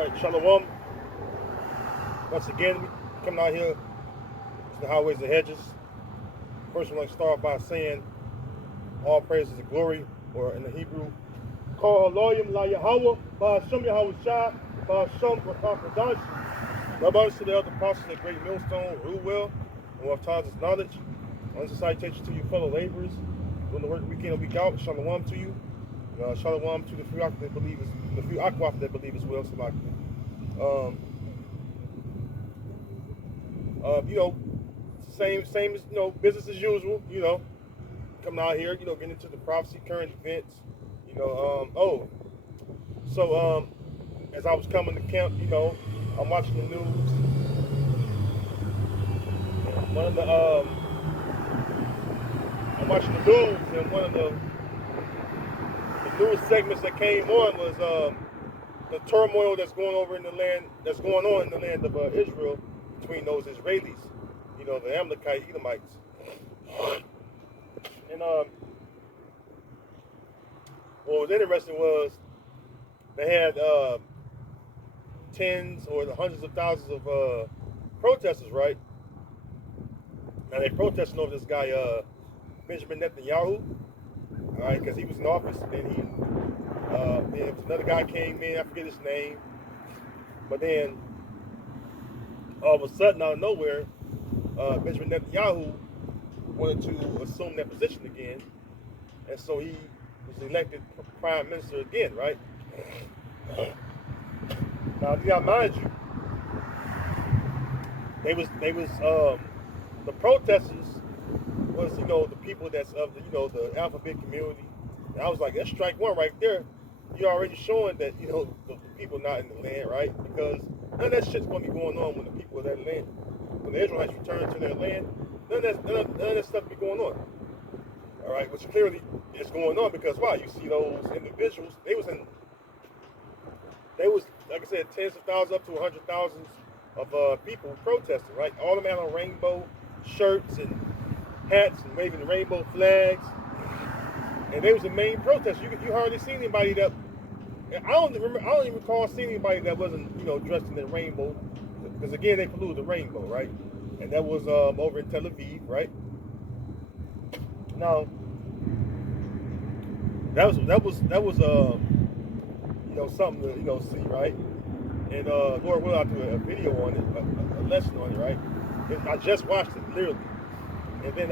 All right, Shalom. Once again, we coming out here to the highways and hedges. First, we want to start by saying all praises and glory, or in the Hebrew, Call Elohim La Yahweh, Ba'ashem Yahweh Shah, Ba'ashem Rakakadash. Rabbi to the other apostles at Great Millstone, Ruwell, and what taught us knowledge. On this citation to you fellow laborers, doing the work week in and week out. Shalom to you. Shalom to the few Akwaf that believe as well. So you know, same as business as usual. Coming out here, getting into the prophecy, current events. As I was coming to camp, I'm watching the news. And I'm watching the news, and one of the news segments that came on was the turmoil that's going on in the land of Israel between those Israelis, the Amalekite Edomites. And what was interesting was they had tens or the hundreds of thousands of protesters, right? Now they protesting over this guy Benjamin Netanyahu, all right, because he was in office. Then another guy came in, I forget his name, but then all of a sudden, out of nowhere, Benjamin Netanyahu wanted to assume that position again, and so he was elected prime minister again, right? Now, you gotta mind you, the protesters was the people that's of the alphabet community. And I was like, that's strike one right there. You're already showing that the people not in the land, right? Because none of that shit's gonna be going on when the people of that land, when the Israelites return to their land, none of that stuff be going on. All right, which clearly is going on because why? You see those individuals, they was like I said, tens of thousands up to 100,000 of people protesting, right? All of them had on rainbow shirts and hats and waving rainbow flags, and they was the main protest. You hardly see anybody that I don't even recall seeing anybody that wasn't dressed in the rainbow, because again they polluted the rainbow, right? And that was over in Tel Aviv, right? Now that was something to see, right? And Lord will, I'll do a video on it, a lesson on it, right? I just watched it literally, and then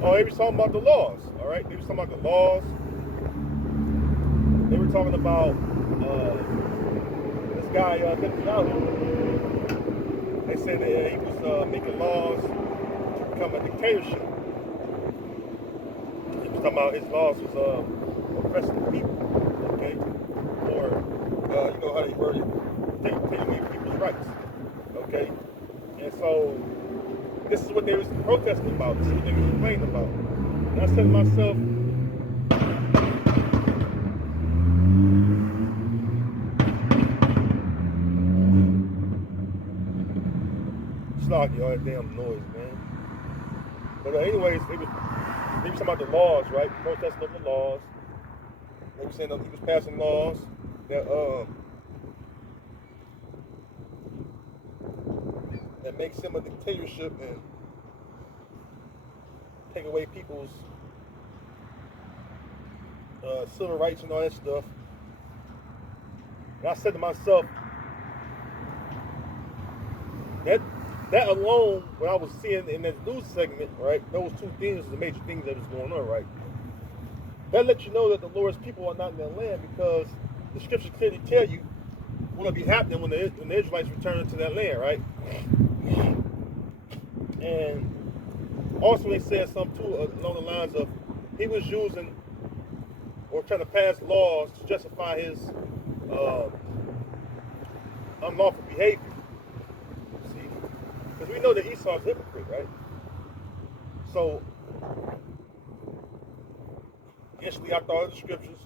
they was talking about the laws, all right? They was talking about the laws. They were talking about this guy Netanyahu. They said that he was making laws to become a dictatorship. He was talking about his laws was oppressing the people, okay? Or how they word it, taking away people's rights, okay? And so this is what they was protesting about. This is what they was complaining about. And I said to myself, stop y'all that damn noise, man. But anyways, they was talking about the laws, right? Protesting over the laws. They were saying that he was passing laws that makes him a dictatorship and take away people's civil rights and all that stuff. And I said to myself, that alone, what I was seeing in that news segment, right, those two things are the major things that was going on, right? That lets you know that the Lord's people are not in their land, because the scriptures clearly tell you what will be happening when the Israelites return to that land, right? And also they said something too along the lines of he was using or trying to pass laws to justify his unlawful behavior. See, because we know that Esau's a hypocrite, right? So instantly I thought of the scriptures.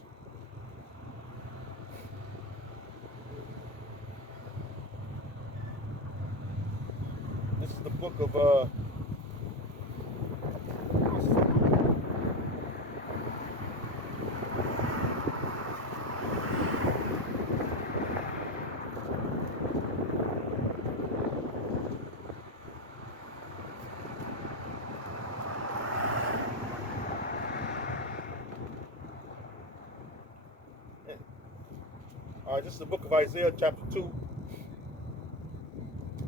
This is the book of All right, this is the book of Isaiah, chapter 2,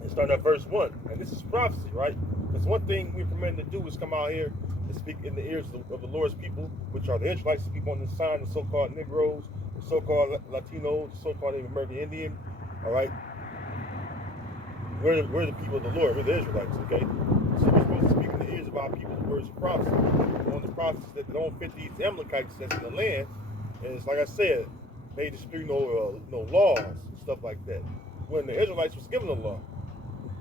and starting at verse 1. And this is prophecy, right? Because one thing we're permitted to do is come out here and speak in the ears of the Lord's people, which are the Israelites, the people on this side, the so-called Negroes, the so-called Latinos, the so-called Native American Indian. All right? We're the people of the Lord. We're the Israelites, okay? So we're supposed to speak in the ears of our people the words of prophecy. One of the prophecies that don't fit these Amalekites that's in the land is, like I said, they dispute no laws and stuff like that. When the Israelites was given the law,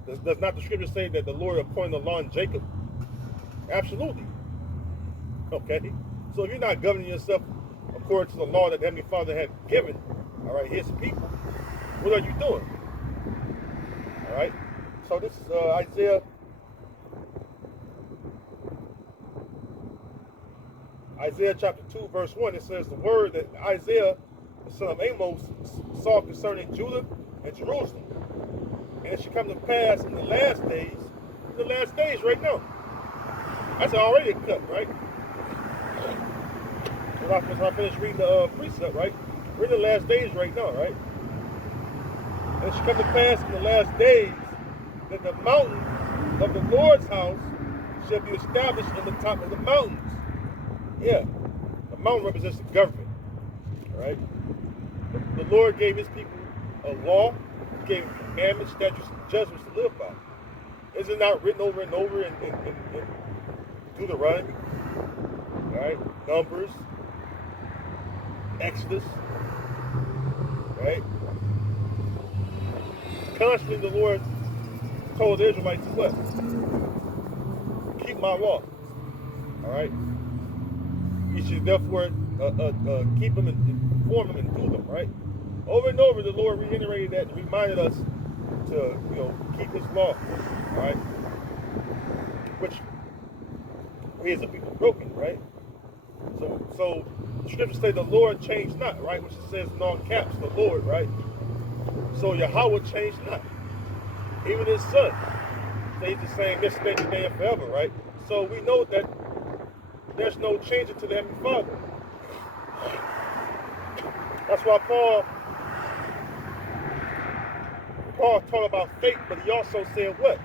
does not the scripture say that the Lord appointed the law in Jacob? Absolutely. Okay? So if you're not governing yourself according to the law that the Heavenly Father had given, all right, his people, what are you doing? All right? So this is Isaiah chapter 2, verse 1. It says, the word that Isaiah, the son of Amos, saw concerning Judah and Jerusalem. And it should come to pass in the last days right now. That's already a cut, right? Once I finish reading the precept, right? We're in the last days right now, right? And it should come to pass in the last days that the mountain of the Lord's house shall be established in the top of the mountains. Yeah, the mountain represents the government, all right? The Lord gave his people a law, he gave them commandments, statutes, and judgments to live by. Is it not written over and over in Deuteronomy, all right? Numbers, Exodus, right? Constantly the Lord told the Israelites what? Keep my law, all right? You should therefore keep them and perform them and do them, right? Over and over, the Lord reiterated that and reminded us to, keep his law, all right? Which we as a people broken, right? So the scriptures say the Lord changed not, right? Which it says in all caps, the Lord, right? So Yahweh changed not. Even his son stays the same yesterday, today, and forever, right? So we know that there's no change to the Heavenly Father. That's why Paul talked about faith, but he also said what?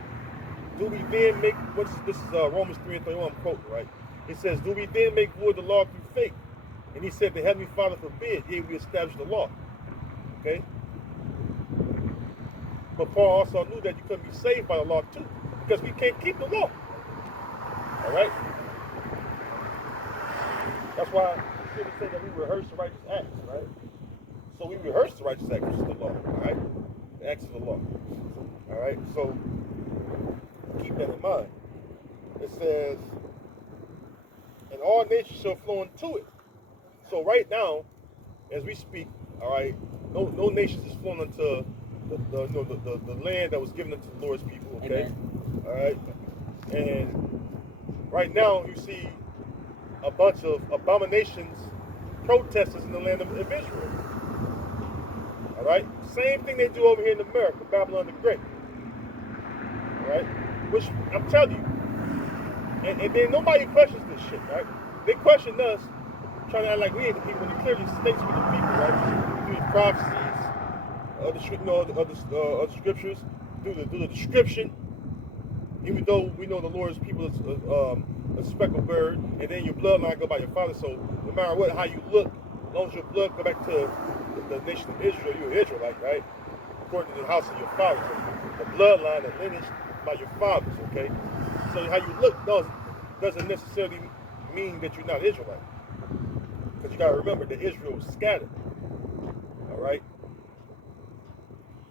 Do we then make, this is Romans 3:31, I'm quoting, right? It says, do we then make void the law through faith? And he said, the Heavenly Father forbid, yea, we establish the law. Okay? But Paul also knew that you couldn't be saved by the law too, because we can't keep the law. All right? That's why the scripture said that we rehearse the righteous acts, right? So we rehearse the righteous acts, which is the law, all right? The acts of the law. All right? So keep that in mind. It says, and all nations shall flow into it. So right now, as we speak, all right, no nations is flowing into the land that was given unto the Lord's people, okay? Amen. All right? And right now, you see a bunch of abominations, protesters in the land of Israel. All right? Same thing they do over here in America, Babylon the Great. All right? Which, I'm telling you, and then nobody questions this shit, right? They question us, trying to act like we ain't the people, when it clearly states we're the people, right? Through the prophecies, the scriptures, through the description. Even though we know the Lord's people is a speckled bird, and then your bloodline go by your father. So no matter what, how you look, as long as your blood go back to the nation of Israel, you're an Israelite, right? According to the house of your fathers. So the bloodline, the lineage by your fathers, okay? So how you look doesn't necessarily mean that you're not Israelite. Because you got to remember that Israel was scattered. All right?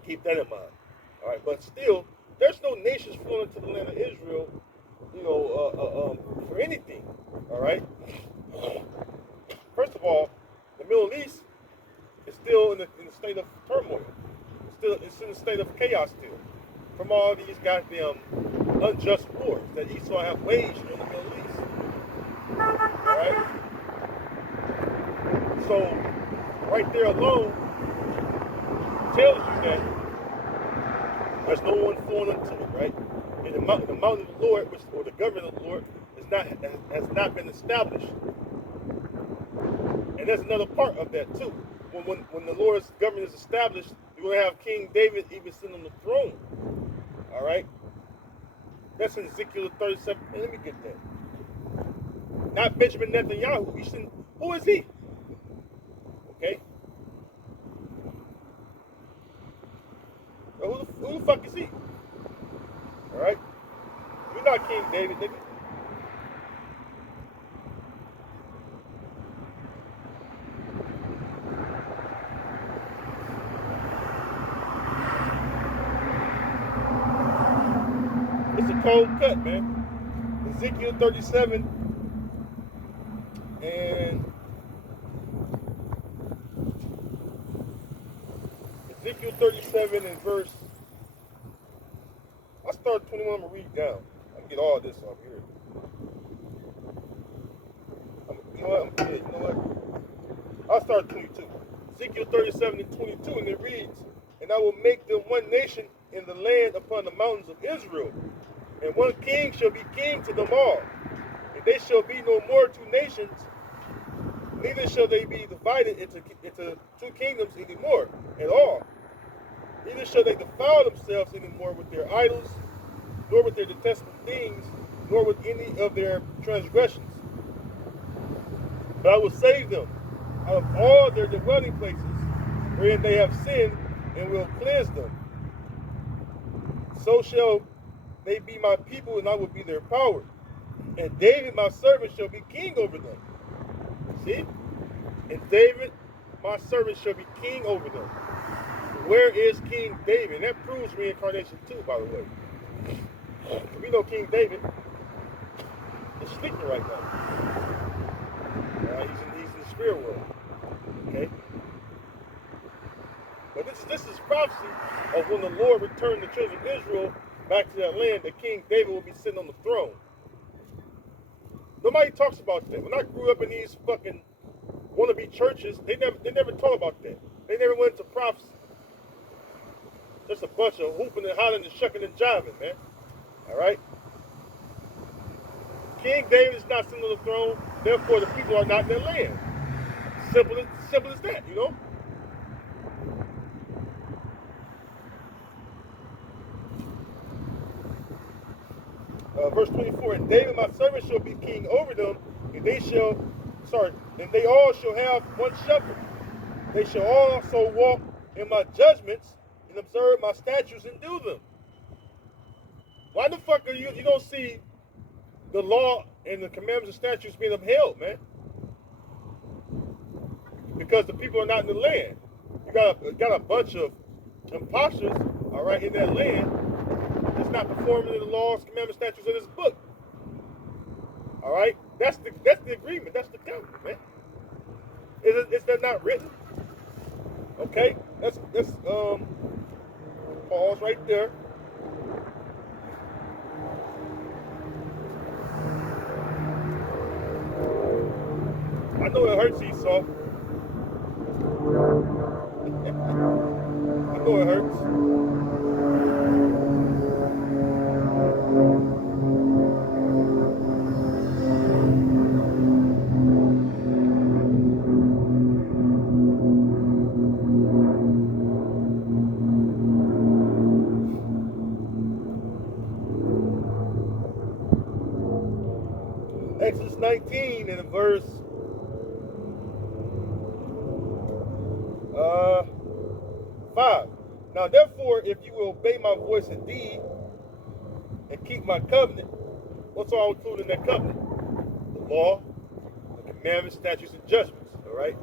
Keep that in mind. All right? But still, there's no nations flowing into the land of Israel, for anything. All right? First of all, the Middle East is still in the state of turmoil. It's in a state of chaos still. From all these goddamn unjust wars that Esau have waged in the Middle East. All right? So, right there alone tells you that there's no one flowing into it, right? And the mountain of the Lord, or the government of the Lord, has not been established. And there's another part of that too. when the Lord's government is established, you're going to have King David even sitting on the throne. All right? That's in Ezekiel 37. Hey, let me get that. Not Benjamin Netanyahu. Who is he? Okay? Who the fuck is he? All right? You're not King David, nigga. It's a cold cut, man. Ezekiel 37 and Ezekiel 37 and verse. I start 21. I'm gonna read down. I can get all this off here. You know what? I'll start 22. Ezekiel 37 and 22, and it reads, "And I will make them one nation in the land upon the mountains of Israel, and one king shall be king to them all. And they shall be no more two nations, neither shall they be divided into two kingdoms anymore at all. Neither shall they defile themselves anymore with their idols, nor with their detestable things, nor with any of their transgressions. But I will save them out of all their dwelling places, wherein they have sinned, and will cleanse them. So shall they be my people, and I will be their power. And David, my servant, shall be king over them." See? "And David, my servant, shall be king over them." Where is King David? That proves reincarnation too, by the way. We know King David is sleeping right now. He's in the spirit world. Okay? But this is prophecy of when the Lord returned the children of Israel back to that land, that King David will be sitting on the throne. Nobody talks about that. When I grew up in these fucking wannabe churches, they never talk about that. They never went into prophecy. Just a bunch of hooping and hollering and shucking and jiving, man. All right? King David is not sitting on the throne, therefore the people are not in their land. Simple as that, you know? Verse 24, "And David my servant shall be king over them, and they all shall have one shepherd. They shall also walk in my judgments and observe my statutes and do them." Why the fuck are you don't see the law and the commandments and statutes being upheld, man? Because the people are not in the land. You got a bunch of imposters, all right, in that land that's not performing the laws, commandments, statutes of this book. All right, that's the agreement. That's the covenant, man. Is that not written? Okay, let's pause right there. I know it hurts, Esau. I know it hurts. Exodus 19 and verse 5. "Now therefore, if you will obey my voice indeed and keep my covenant," what's all included in that covenant? The law, the commandments, statutes, and judgments. All right.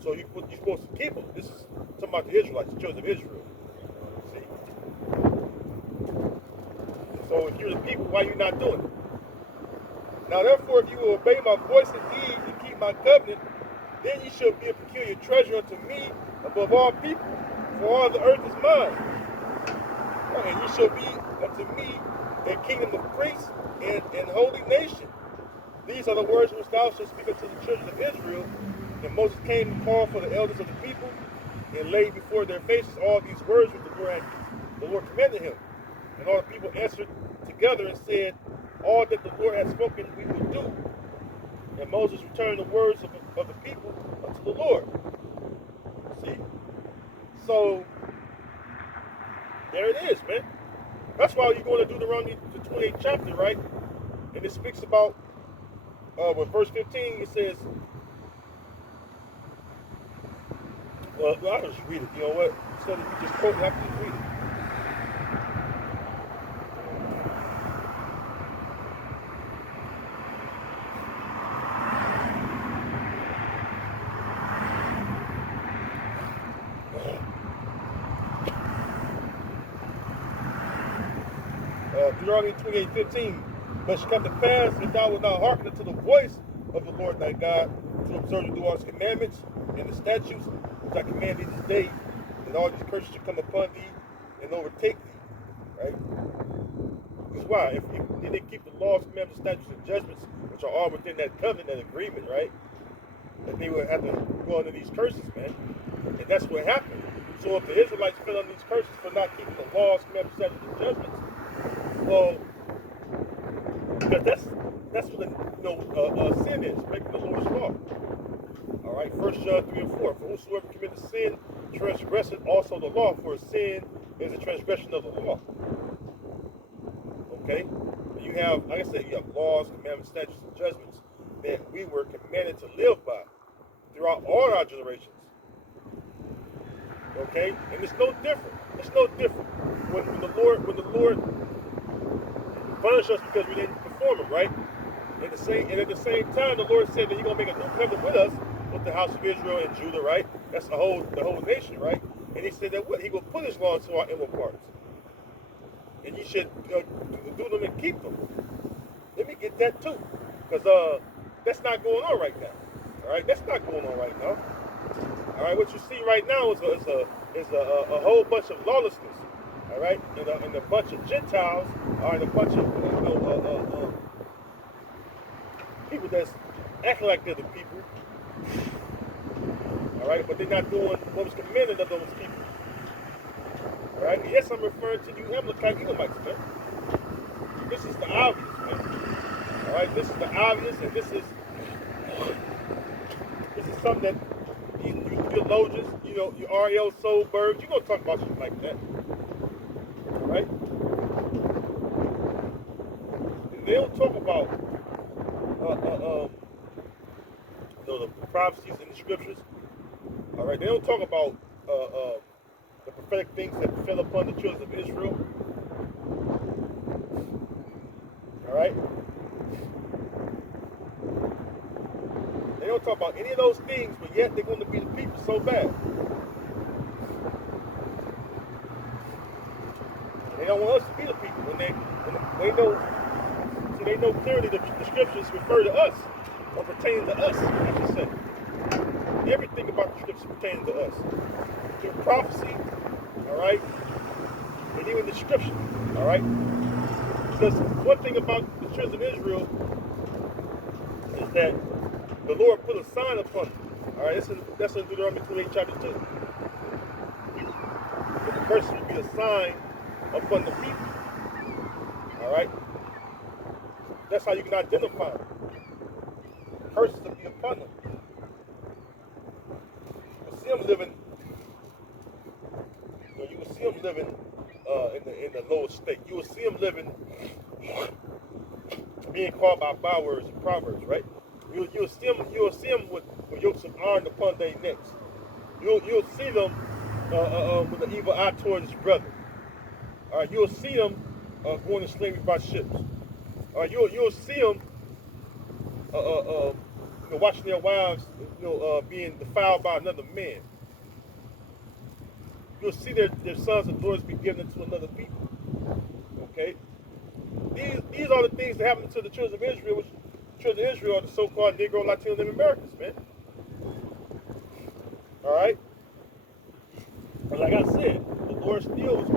So you're supposed to keep them. This is talking about the Israelites, the children of Israel. See. So if you're the people, why are you not doing it? "Now therefore, if you will obey my voice indeed and keep my covenant, then ye shall be a peculiar treasure unto me above all people, for all the earth is mine. And ye shall be unto me a kingdom of priests and holy nation. These are the words which thou shalt speak unto the children of Israel." And Moses came and called for the elders of the people, and laid before their faces all these words which the Lord commanded him. And all the people answered together and said, "All that the Lord hath spoken we will do." And Moses returned the words of the people unto the Lord. See? So there it is, man. That's why you go to Deuteronomy, the 28th chapter, right? And it speaks about, with verse 15, it says, well, I'll just read it. You know what? Instead of you just quote it, I can just read it. Deuteronomy 28:15. But it shall come to pass, if thou wilt not hearken unto the voice of the Lord thy God, to observe and do all his commandments and the statutes which I command thee this day, that all these curses shall come upon thee and overtake thee. Right? Because why? If they didn't keep the laws, commandments, statutes, and judgments, which are all within that covenant, that agreement, right? That they would have to go under these curses, man. And that's what happened. So if the Israelites fell under these curses for not keeping the laws, commandments, statutes, and judgments, well, because that's what sin is, breaking the Lord's law. All right, 1 John 3 and 4. For whosoever committeth sin transgresseth also the law, for sin is a transgression of the law. Okay? And you have, like I said, you have laws, commandments, statutes, and judgments that we were commanded to live by throughout all our generations. Okay? And it's no different. It's no different. When the Lord punished us because we didn't perform it, right? And at the same time, the Lord said that He's gonna make a covenant with us, with the house of Israel and Judah, right? That's the whole nation, right? And He said that what? He will put His law into our inward parts, and you should do them and keep them. Let me get that too, because that's not going on right now. All right, that's not going on right now. All right, what you see right now is a whole bunch of lawlessness. All right, and a bunch of Gentiles, and a bunch of people that's acting like they're the people. All right, but they're not doing what was commanded of those people. All right, and yes, I'm referring to you Amalekite Edomites, man. This is the obvious, man. All right, this is the obvious, and this is something that you theologians, your R.L. Solberg, you're gonna talk about shit like that. All right, and they don't talk about the prophecies in the scriptures. All right, they don't talk about the prophetic things that fell upon the children of Israel. All right, they don't talk about any of those things, but yet they're going to be the people so bad. They don't want us to be the people when they know. See, they know clearly the scriptures refer to us or pertain to us. I should say. Everything about the scriptures pertains to us. Through prophecy, all right, and even the scripture, all right. Because one thing about the children of Israel is that the Lord put a sign upon them. All right, that's in Deuteronomy 28, chapter 2. But the curse will be a sign upon the people. All right, that's how you can identify them. Curses will be upon them. You will see them living. You will see them living in the lowest state. You will see them living, being called by bywords and proverbs, right? You'll see them with yokes of iron upon their necks. You'll see them with an evil eye towards his brother. You'll see them going to slavery by ships. You'll see them watching their wives being defiled by another man. You'll see their sons and daughters be given to another people. Okay? These are the things that happen to the children of Israel, which children of Israel are the so-called Negro, Latino, and Americans, man. All right? But like I said, the Lord still is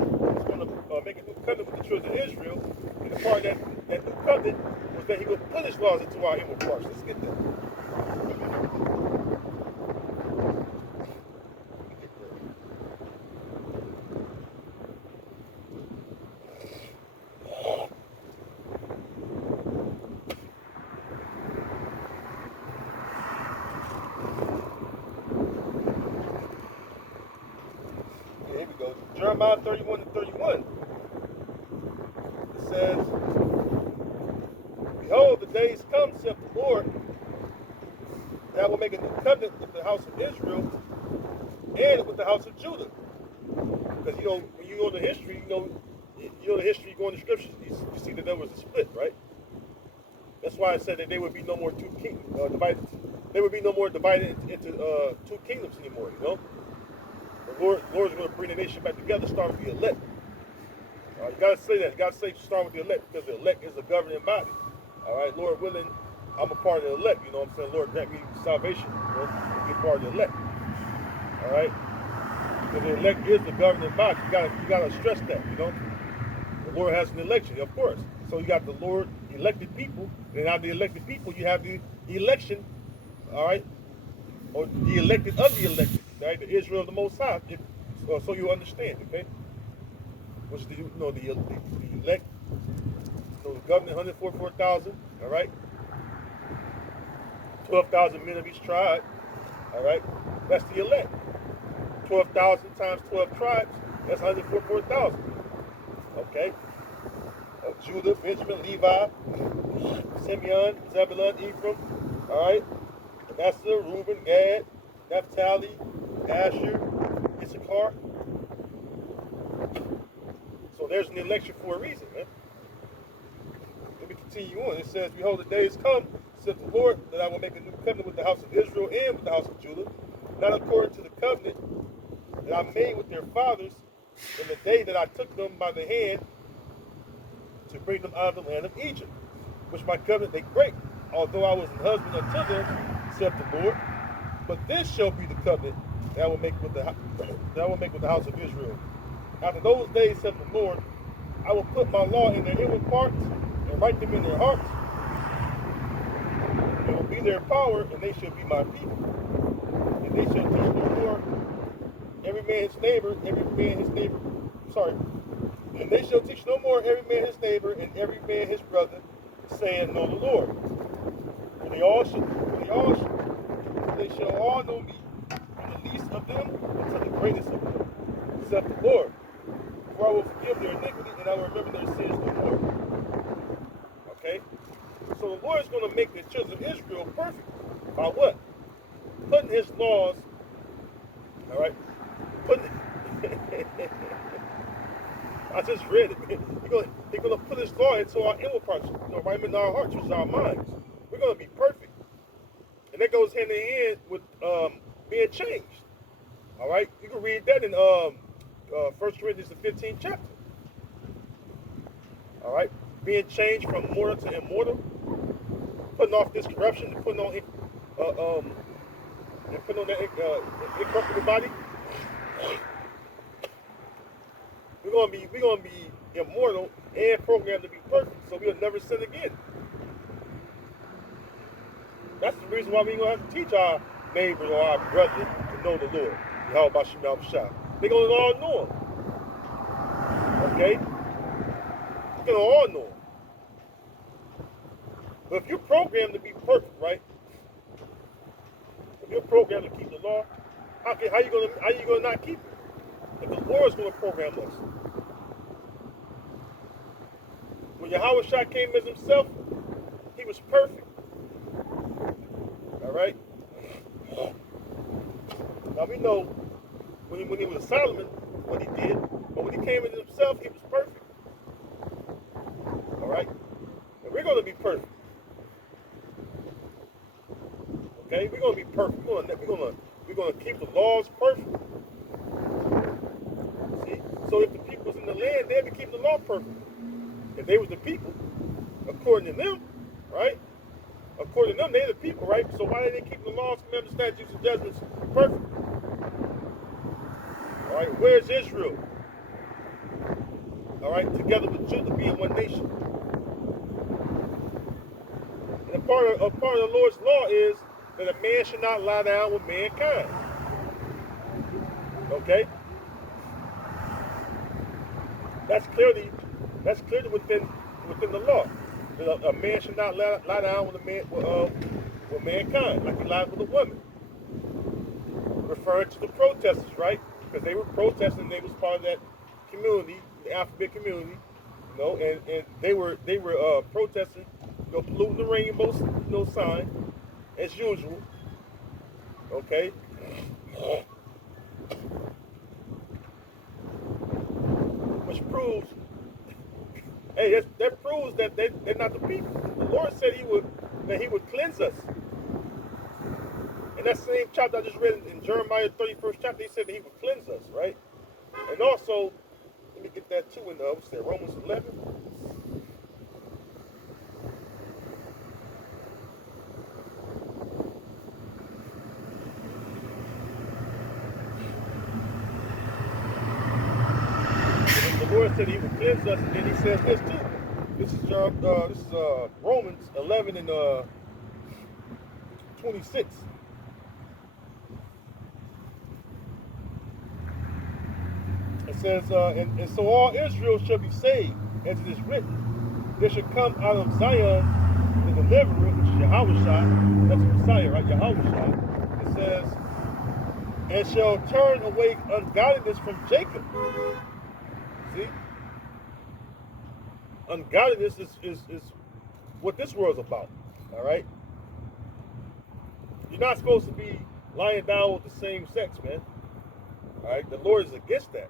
going to make a new covenant with the children of Israel. And the part of that new covenant was that He will put His laws into our inward parts. Let's get that. Jeremiah 31 and 31. It says, behold, the days come, saith the Lord, that I will make a new covenant with the house of Israel and with the house of Judah. Because when you go to history, the history, you go in the scriptures, you see that there was a split, right? That's why I said that there would be no more two kingdoms divided. There would be no more divided into two kingdoms anymore. The Lord's going to bring the nation back together, start with the elect. You got to say that. You got to say start with the elect, because the elect is a governing body. All right, Lord willing, I'm a part of the elect. You know what I'm saying? Lord, grant me salvation. Be a part of the elect. All right. Because the elect is the governing body. You got to stress that. The Lord has an election, of course. So you got the Lord elected people, and out of the elected people, you have the election. All right, or the elected of the elected. Right, the Israel of the Most High. So you understand, okay? Which is the elect. The governor, 144,000. All right. 12,000 men of each tribe. All right, that's the elect. 12,000 times 12 tribes. That's 144,000. Okay. Judah, Benjamin, Levi, Simeon, Zebulun, Ephraim. All right. Manasseh, Reuben, Gad, Naphtali, Asher, Issachar. So there's an election for a reason, man. Let me continue on. It says, behold, the days come, saith the Lord, that I will make a new covenant with the house of Israel and with the house of Judah, not according to the covenant that I made with their fathers in the day that I took them by the hand to bring them out of the land of Egypt, which my covenant they break, although I was an husband unto them, saith the Lord. But this shall be the covenant that I will make with the house of Israel. After those days, saith the Lord, I will put my law in their inward parts and write them in their hearts. It will be their power, and they shall be my people. And they shall teach no more every man his neighbor, and they shall teach no more every man his neighbor and every man his brother, saying, know the Lord. For they shall all know me, from the least of them unto the greatest of them, saith the Lord. For I will forgive their iniquity, and I will remember their sins no more. Okay? So the Lord is going to make the children of Israel perfect. By what? Putting his laws, all right? I just read it. He's going to put his law into our inward parts, right in our hearts, which is our minds. We're going to be perfect. And that goes hand in hand with being changed. All right? You can read that in 1 Corinthians, the 15th chapter. All right? Being changed from mortal to immortal, putting off this corruption, and putting on that incorruptible body. We're gonna be immortal and programmed to be perfect, so we'll never sin again. That's the reason why we ain't gonna have to teach our neighbors or our brothers to know the Lord. How about Shema Shah? They're gonna all know him. Okay? They're gonna all know him. But if you're programmed to be perfect, right? If you're programmed to keep the law, how you gonna not keep it? If the Lord's gonna program us. When Yahweh Shah came as himself, he was perfect. All right? Now we know when he was Solomon, what he did, but when he came as himself, he was perfect. All right? And we're going to be perfect. Okay? We're going to be perfect. We're going to keep the laws perfect. See? So if the people was in the land, they'd be keeping the law perfect. If they was the people, according to them, right? According to them, they're the people, right? So why did they keep the laws, commandments, statutes, and judgments perfect? All right, where's Israel? All right, together with Judah being one nation. And a part of the Lord's law is that a man should not lie down with mankind. Okay? That's clearly within the law. That a man should not lie down with mankind, like he lied with a woman. Referring to the protesters, right? Because they were protesting, they was part of that community, the alphabet community, and they were protesting, polluting the rainbow, sign as usual. Okay, which proves, hey, that proves that they're not the people. The Lord said He would cleanse us. In that same chapter I just read in Jeremiah 31st chapter, He said that He would cleanse us, right? And also, let me get that too in Romans 11. The Lord said He would cleanse us, and then He says this too. This is Romans 11 and 26. It says, and so all Israel shall be saved, as it is written. There shall come out of Zion the deliverer, which is Yahushua. That's the Messiah, right? Yahushua. It says, and shall turn away ungodliness from Jacob. See? Ungodliness is what this world's about. All right? You're not supposed to be lying down with the same sex, man. All right? The Lord is against that.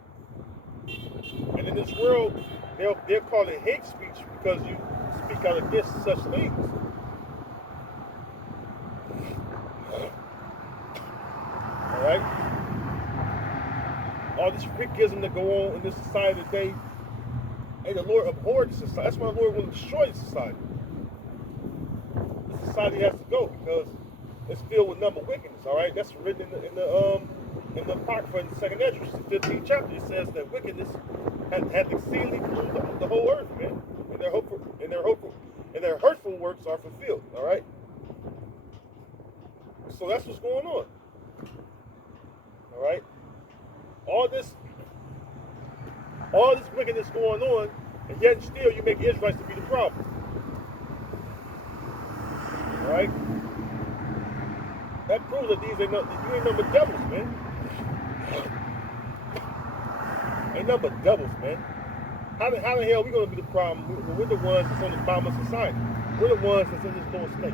And in this world, they'll call it hate speech because you speak out against such things. All right? All this freakism that go on in this society today, hey, the Lord abhorred this society. That's why the Lord will destroy the society. The society has to go because it's filled with number wickedness. All right, that's written in the Apocrypha in the second Esdras, the 15th chapter. It says that wickedness had exceedingly polluted the whole earth, man, and their hurtful works are fulfilled. All right, so that's what's going on. All right, all this wickedness going on, and yet still you make Israelites to be the problem. All right, that proves that you ain't nothing but devils, man. Ain't nothing but devils, man. How the hell are we going to be the problem? We're the ones that's on the bottom of society. We're the ones that's in this lower state.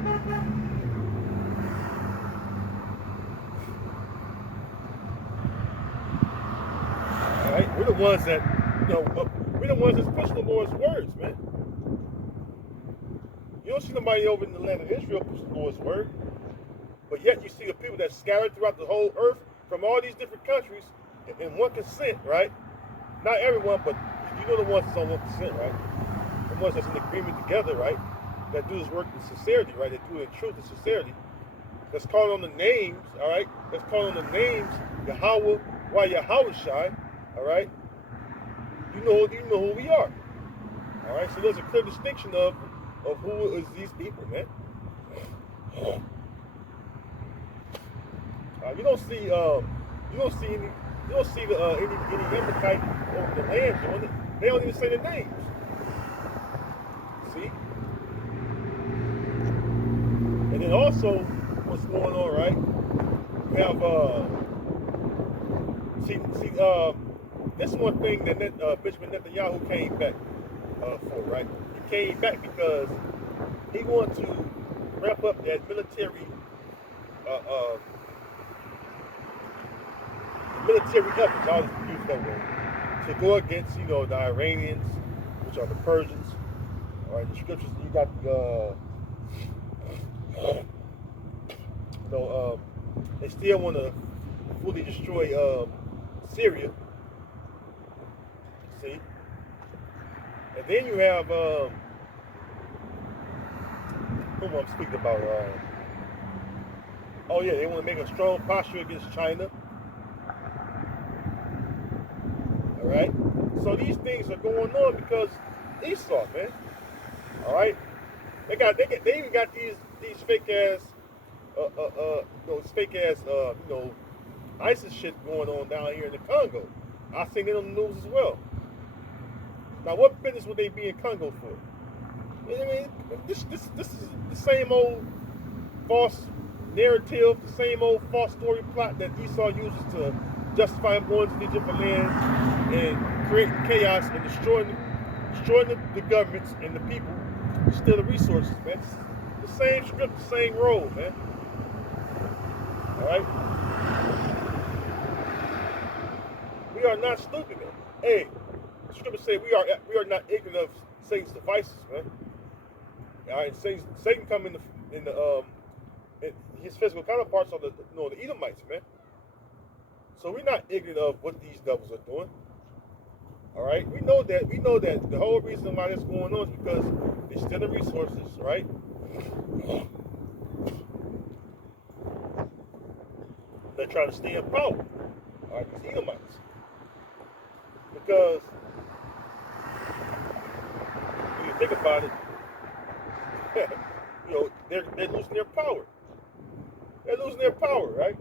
All right? We're the ones that, we're the ones that's pushing the Lord's words, man. You don't see nobody over in the land of Israel push the Lord's word. But yet you see the people that scattered throughout the whole earth from all these different countries in one consent, right? Not everyone, but you know the ones that's on 1%, right? The ones that's in agreement together, right? That do this work in sincerity, right? That do it in truth and sincerity. That's calling on the names, all right? That's calling on the names Yahweh, why Yahushai, all right? You know who we are, all right? So there's a clear distinction of who is these people, man. You don't see any Amalekite over the land doing it. They don't even say their names. See? And then also, what's going on, right? We have this one thing that Benjamin Netanyahu came back for, right? He came back because he wanted to ramp up that military efforts, I'll just use that word, to go against, the Iranians, which are the Persians. All right, the scriptures, you got they still want to fully destroy Syria. See? And then you have, whom I'm speaking about, oh yeah, they want to make a strong posture against China. Right? So these things are going on because Esau, man. All right? They even got these fake ass ISIS shit going on down here in the Congo. I seen it on the news as well. Now what business would they be in Congo for? I mean, this is the same old false narrative, the same old false story plot that Esau uses to justify him going to these different lands and creating chaos and destroying the governments and the people, steal the resources, man. It's the same script, the same role, man. All right, we are not stupid, man. Hey, the scriptures say we are not ignorant of Satan's devices, man. All right, Satan come in his physical counterparts are the Edomites, man. So we're not ignorant of what these devils are doing. All right, we know that the whole reason why this going on is because they're stealing resources, right? They're trying to stay in power. All right, these Edomites, because when you think about it, they're losing their power. They're losing their power, right?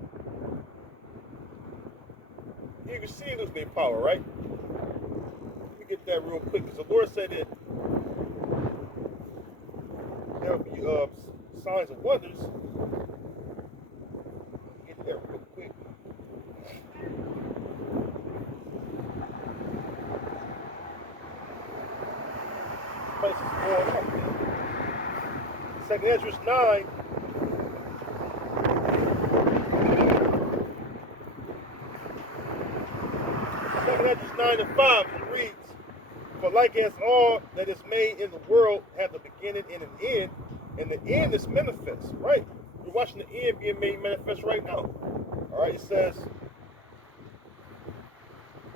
You can see losing their power, right? Let me get that real quick, because the Lord said that there will be signs and wonders. Get that real quick. Place is going up, man. 2nd Ezra 9. Ezra 9 and 5, it reads, "For like as all that is made in the world have a beginning and an end, and the end is manifest," right? We're watching the end being made manifest right now. All right, it says,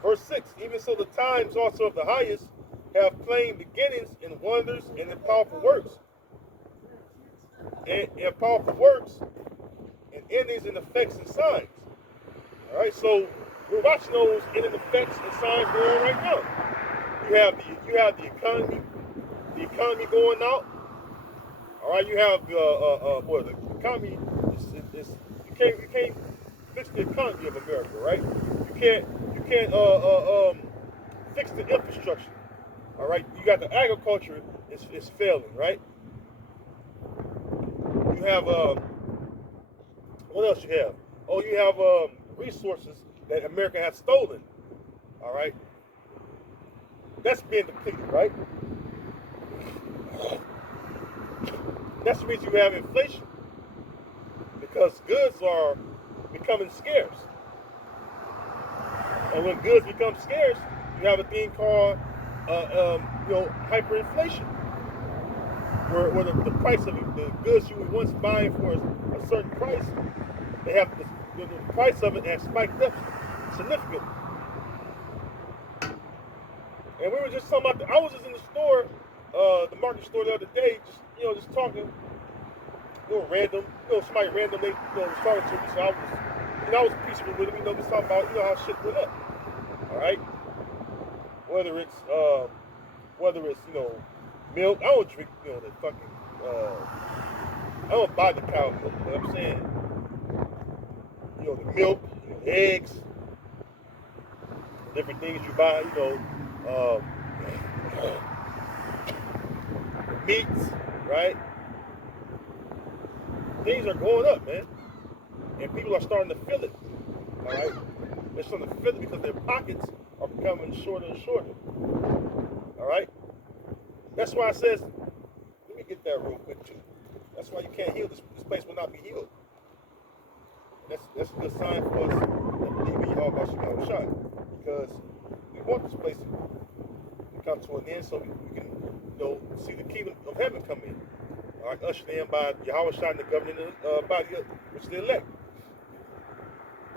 verse 6, "Even so the times also of the highest have plain beginnings and wonders and in powerful works, and powerful works and endings and effects and signs." All right, so we're watching those ending effects and signs going on right now. You have the economy going out. All right, you have the economy is you can't fix the economy of America, right? You can't fix the infrastructure. All right, you got the agriculture is failing, right? You have what else you have? Oh, you have resources that America has stolen. All right, that's being depleted, right? That's the reason you have inflation, because goods are becoming scarce. And when goods become scarce, you have a thing called hyperinflation, where the price of the goods you were once buying for a certain price, they have the price of it has spiked up significantly. And we were just talking about I was just in the store, the market store the other day, just talking, random, somebody randomly, was talking to me, so I was peaceful with him, just talking about, how shit went up. All right, whether it's milk. I don't drink, the fucking. I don't buy the cow milk, but I'm saying, the milk, eggs, different things you buy, meats, right? Things are going up, man, and people are starting to feel it. All right, they're starting to feel it because their pockets are becoming shorter and shorter. All right, that's why it says. Let me get that real quick too. That's why you can't heal this place will not be healed. That's a good sign for us that believe in Yahweh Shem Shai, because we want this place to come to an end so we can see the kingdom of heaven come in. All right, ushered in by Yahweh Shai and the governing body, which is the elect.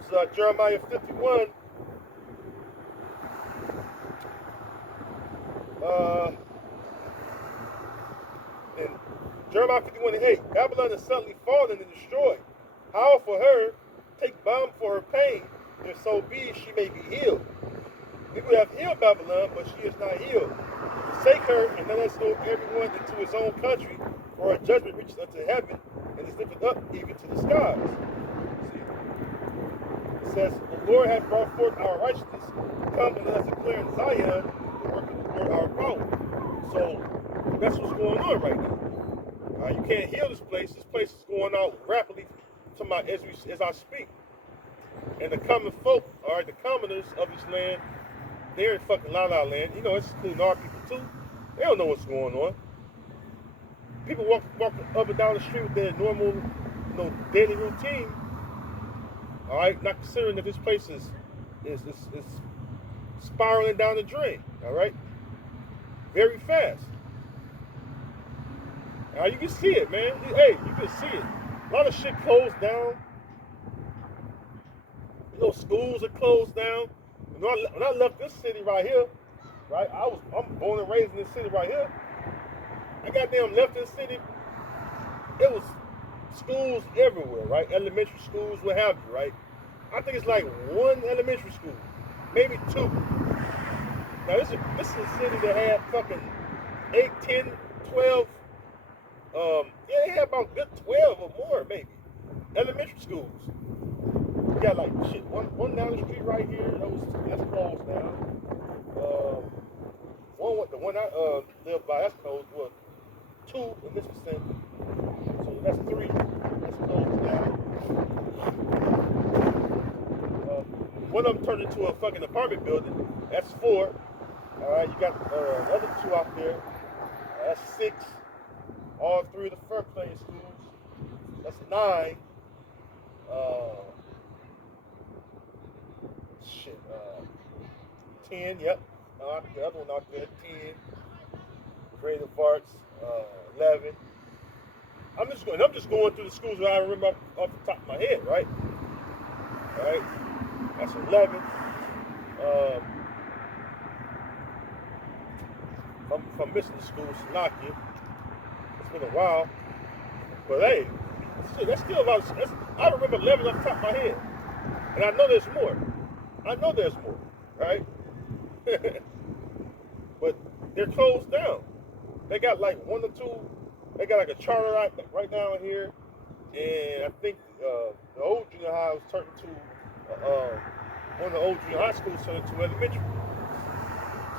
So Jeremiah 51. In Jeremiah 51:8, "Babylon is suddenly fallen and destroyed. Howl for her, take balm for her pain, if so be she may be healed. We would have healed Babylon, but she is not healed. Forsake her, and let us go everyone into his own country, for her judgment reaches unto heaven, and is lifted up even to the skies." See? It says, "The Lord hath brought forth our righteousness. Come and let us declare in Zion the work of the Lord our power." So that's what's going on right now. You can't heal this place. This place is going out rapidly as I speak. And the common folk, all right, the commoners of this land, they're in fucking La La Land. You know, it's including our people too. They don't know what's going on. People walk up and down the street with their normal, daily routine. All right, not considering that this place is spiraling down the drain. All right, very fast. Now you can see it, man. Hey, you can see it. A lot of shit closed down. Schools are closed down. When I left this city right here, right, I'm born and raised in this city right here. I goddamn left this city. It was schools everywhere, right? Elementary schools, what have you, right? I think it's like one elementary school, maybe two. Now this is a city that had fucking 8, 10, 12. They had about good 12 or more, maybe, elementary schools. You got like shit, one down the street right here. That's closed now. The one I live by, that's closed. Well, 2 in this vicinity. So that's 3. That's closed now. One of them turned into a fucking apartment building. That's 4. All right, you got other 2 out there. That's 6. All 3 of the first playing schools. That's 9. 10. Yep. The other one out there. 10. Creative Arts. 11. I'm just going through the schools that I remember off the top of my head, right? All right. That's 11. If I'm missing the school, Slovakia. It's been a while, but hey, that's still a lot. I remember 11 off the top of my head, and I know there's more. Right? But they're closed down. They got like 1 or 2. They got like a charter right down here, and I think the old junior high was turned into one of the old junior high schools turned into elementary.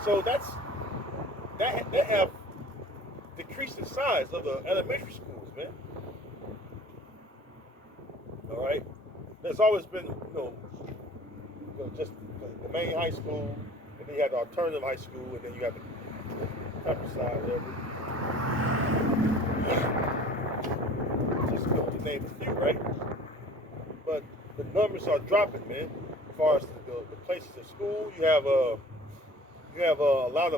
So they have decreased the size of the elementary schools, man. All right. There's always been, just the main high school, and then you have the alternative high school, and then you have the countryside, whatever. Just to name a few, right? But the numbers are dropping, man. As far as the places of school, you have a lot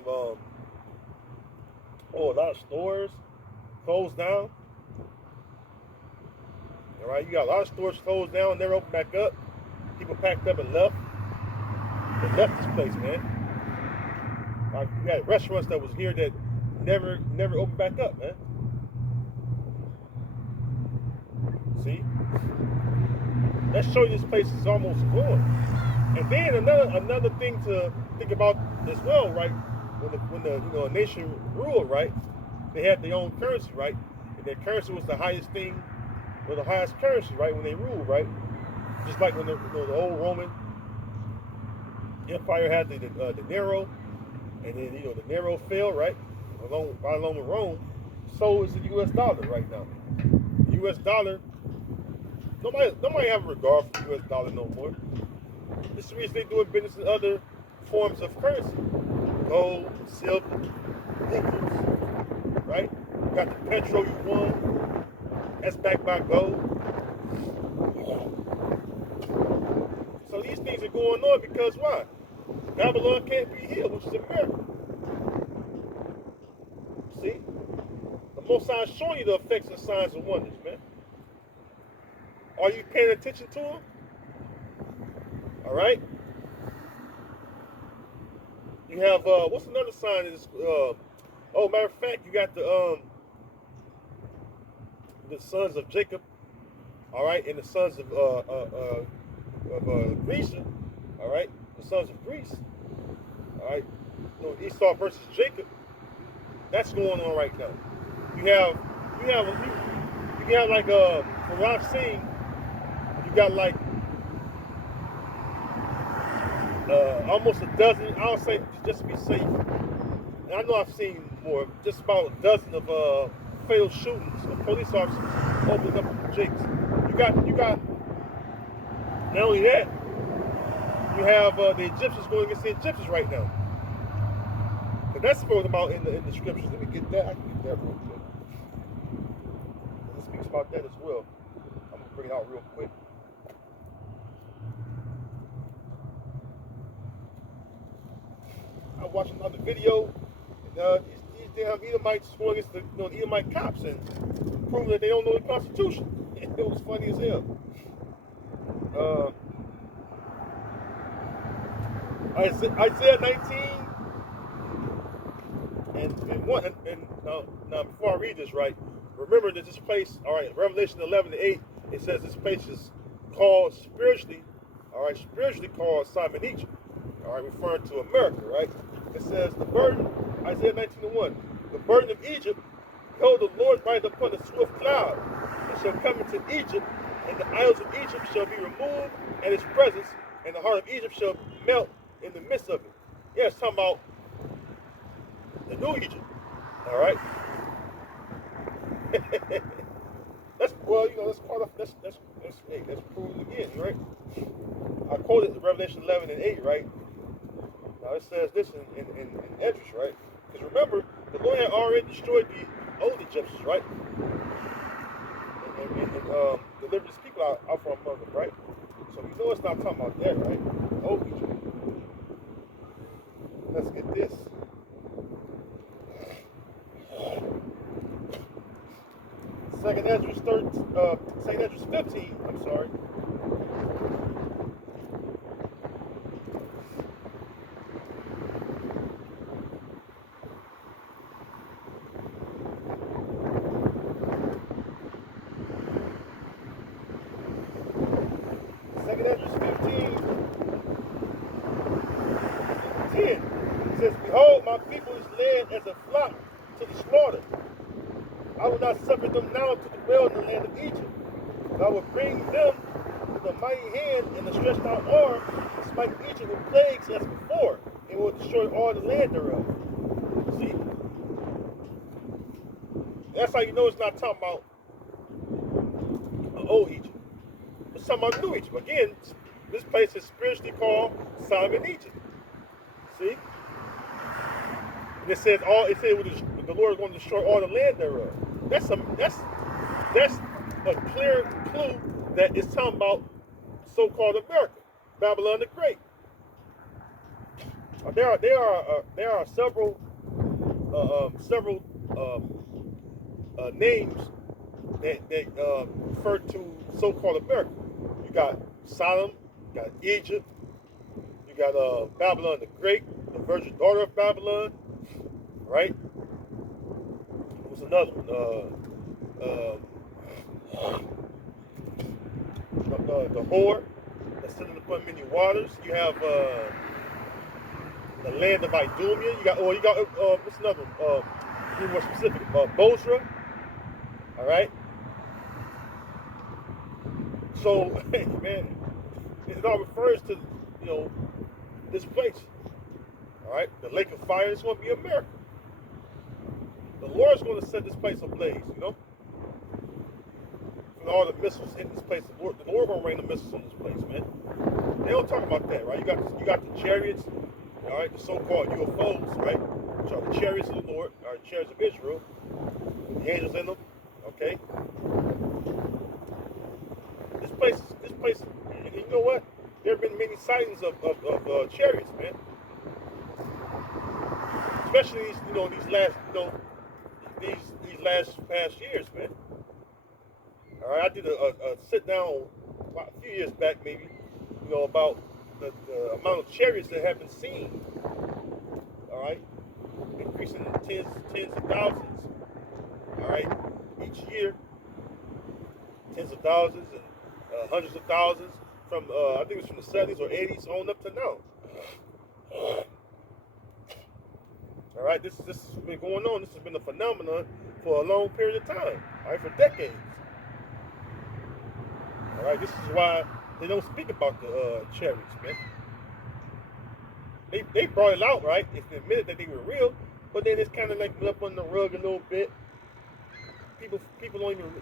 of stores closed down. All right, you got a lot of stores closed down, never opened back up. People packed up and left. They left this place, man. Like, you had restaurants that was here that never opened back up, man. See? That shows you this place is almost gone. And then another thing to think about as well, right? When the nation ruled, right? They had their own currency, right? And their currency was the highest thing, or the highest currency, right? When they ruled, right? Just like when the old Roman Empire had the dinero, and then the dinero fell, right? Along with Rome. So is the U.S. dollar right now. The U.S. dollar. Nobody have a regard for the U.S. dollar no more. This is the reason they doing business in other forms of currency. Gold, silver, nickels, right? You got the petro you won. That's backed by gold. So these things are going on because why? Babylon can't be healed, which is a miracle. See? The Most High is showing you the effects and signs and wonders, man. Are you paying attention to them? All right? You have, what's another sign of this? Matter of fact, you got the sons of Jacob, all right, and the sons of Greece, all right, the sons of Greece, all right, Esau versus Jacob. That's going on right now. You have like from what I've seen, you got like almost a dozen. I'll say just to be safe. And I know I've seen more, just about a dozen of fatal shootings of police officers opening up the jakes. You got not only that, you have the Egyptians going against the Egyptians right now. But that's spoken about in the scriptures. Let me get that. I can get that real quick. It speaks about that as well. I'm gonna bring it out real quick. I watched another video, and these damn Edomites going against the Edomite cops and proving that they don't know the Constitution. It was funny as hell. Isaiah 19 and 1. And now, before I read this, right, remember that this place, all right, Revelation 11:8, it says this place is called spiritually called Simon Egypt, all right, referring to America, right? It says the burden, Isaiah 19:1, the burden of Egypt, behold, the Lord rideth upon a swift cloud, and shall come into Egypt, and the idols of Egypt shall be removed at his presence, and the heart of Egypt shall melt in the midst of it. Yeah, it's talking about the new Egypt. All right. That's part of that's proven again, right? I quoted Revelation 11:8, right? Now it says this in Esdras, right? Because remember, the Lord had already destroyed the old Egyptians, right? And delivered his people out from among them, right? So we know it's not talking about that, right? Old Egypt. Let's get this. Second Esdras 15. I'm sorry. Second Esdras 15. 10. It says, behold, my people is led as a flock to the slaughter. I will not suffer them now to dwell in the land of Egypt. But I will bring them with a mighty hand and a stretched out arm, and smite Egypt with plagues as before, and will destroy all the land thereof. See? That's how you know it's not talking about old Egypt. It's talking about new Egypt. Again, this place is spiritually called Simon Egypt. See? And it says the Lord is going to destroy all the land thereof. That's a clear clue that it's talking about so-called America, Babylon the Great. There are several names that refer to so-called America. You got Sodom, you got Egypt, you got Babylon the Great, the virgin daughter of Babylon, right? What's another one? The whore that's sitting upon many waters. You have the land of Idumea. You got what's another one? Be more specific. Bozrah. All right. So, man, it all refers to this place. All right, the lake of fire is going to be America. The Lord's going to set this place ablaze, and all the missiles hitting this place. The Lord going to rain the missiles on this place, man. They don't talk about that, right? You got the chariots, all right, the so-called UFOs, right? Which are the chariots of the Lord, or the chariots of Israel, with the angels in them, okay? This place, and you know what? There have been many sightings of chariots, man. Especially these last past years, man. All right, I did a sit down a few years back, maybe, about the amount of chariots that have been seen. All right, increasing in tens of thousands. All right, each year, tens of thousands and hundreds of thousands from I think it was from the 70s or 80s on up to now. All right, this has been going on. This has been a phenomenon for a long period of time. All right, for decades. All right, this is why they don't speak about the chariots, man. They brought it out, right? It's admitted that they were real, but then it's kind of like up on the rug a little bit. People don't even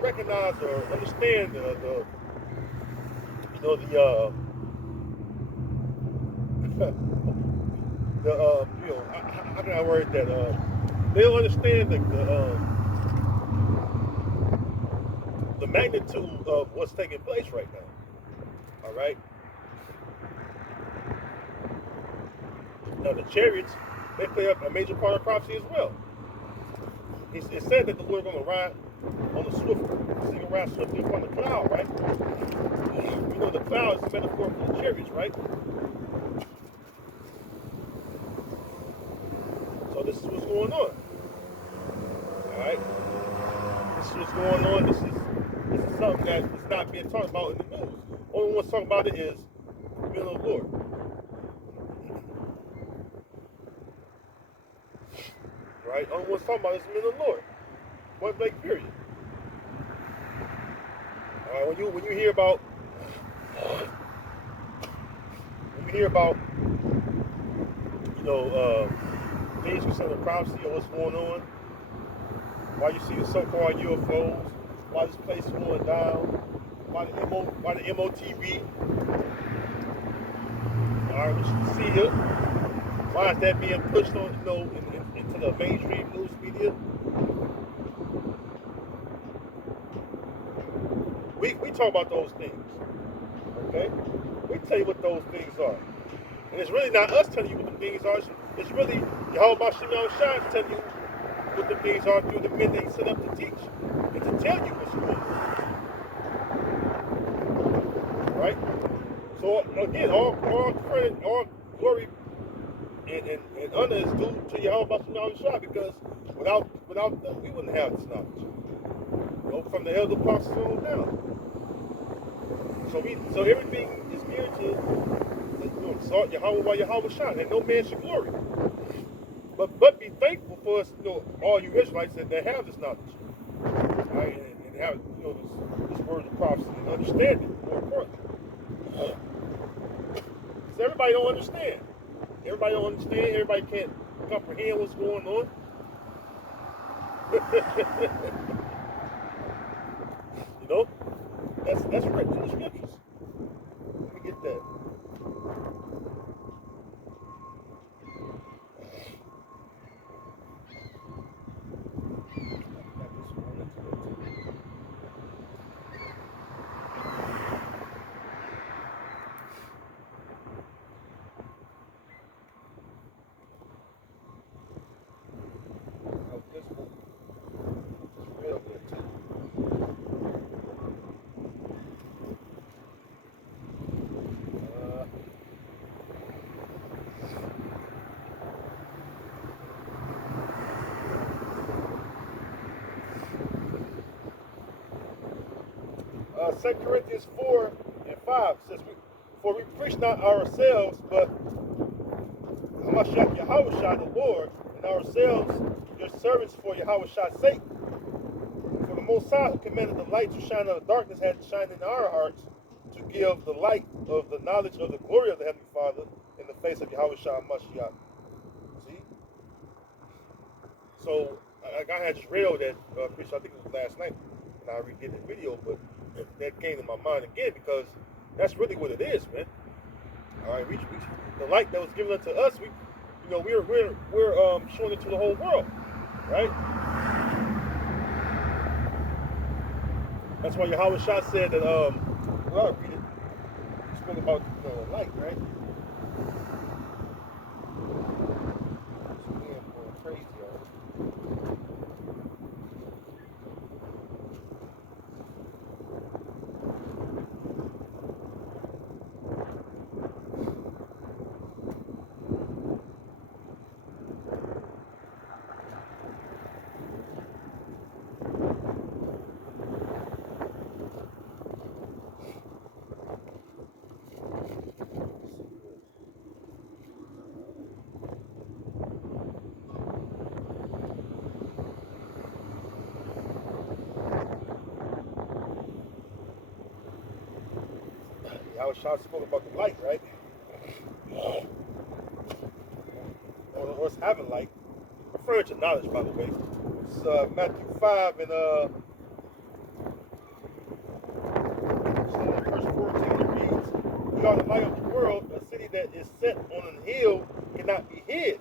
recognize or understand You know how can I word that? They don't understand the magnitude of what's taking place right now. All right. Now the chariots, they play a major part of prophecy as well. It said that the Lord is going to ride on the swift, sing around swiftly upon the cloud, right? You know the cloud is a metaphor for the chariots, right? So this is what's going on. All right. This is what's going on. This is something that is not being talked about in the news. Only one's talking about it is the men of the Lord. Right? Only one's talking about it is the men of the Lord. Point blank period. All right. When you hear about things concerning prophecy or what's going on, why you see the so-called UFOs, why this place is going down, why the MOTV, all right, which you see here, why is that being pushed on, into the mainstream news media? We talk about those things, okay? We tell you what those things are. And it's really not us telling you what the things are. It's really Yahweh Shimon Shai telling you what the things are through the men they set up to teach and to tell you what's going on. Right? So again, all credit, all glory and honor is due to Yahweh Shimon Shai, because without them we wouldn't have this knowledge. From the elder apostles on down. So everything is geared to exalt Yahweh while Yahweh shine, and no man should glory. But be thankful for us, all you Israelites that have this knowledge, right? And have this word of prophecy and understand it more importantly. Because everybody don't understand. Everybody don't understand. Everybody can't comprehend what's going on. That's written in the scriptures. Let me get that. Second Corinthians 4 and 5 says, "For we preach not ourselves, but Hamashiach Yahushua the Lord, and ourselves your servants for Yahushua's sake. For the Most High, who commanded the light to shine out of darkness, had shined in our hearts to give the light of the knowledge of the glory of the Heavenly Father in the face of Yahushua Mashiach." See? So I had just read that preach, I think it was last night, and I redid the video, but that came to my mind again, because that's really what it is, man. All right, the light that was given unto us, we're showing it to the whole world, right? That's why Yahweh Shah said that well, I'll read it. He spoke about light, right? It's going crazy, y'all. Yahweh Shah spoke about the light, right? Or us having light. Referring to knowledge, by the way. It's Matthew 5 and verse 14 to read. you are the light of the world. A city that is set on a hill cannot be hid.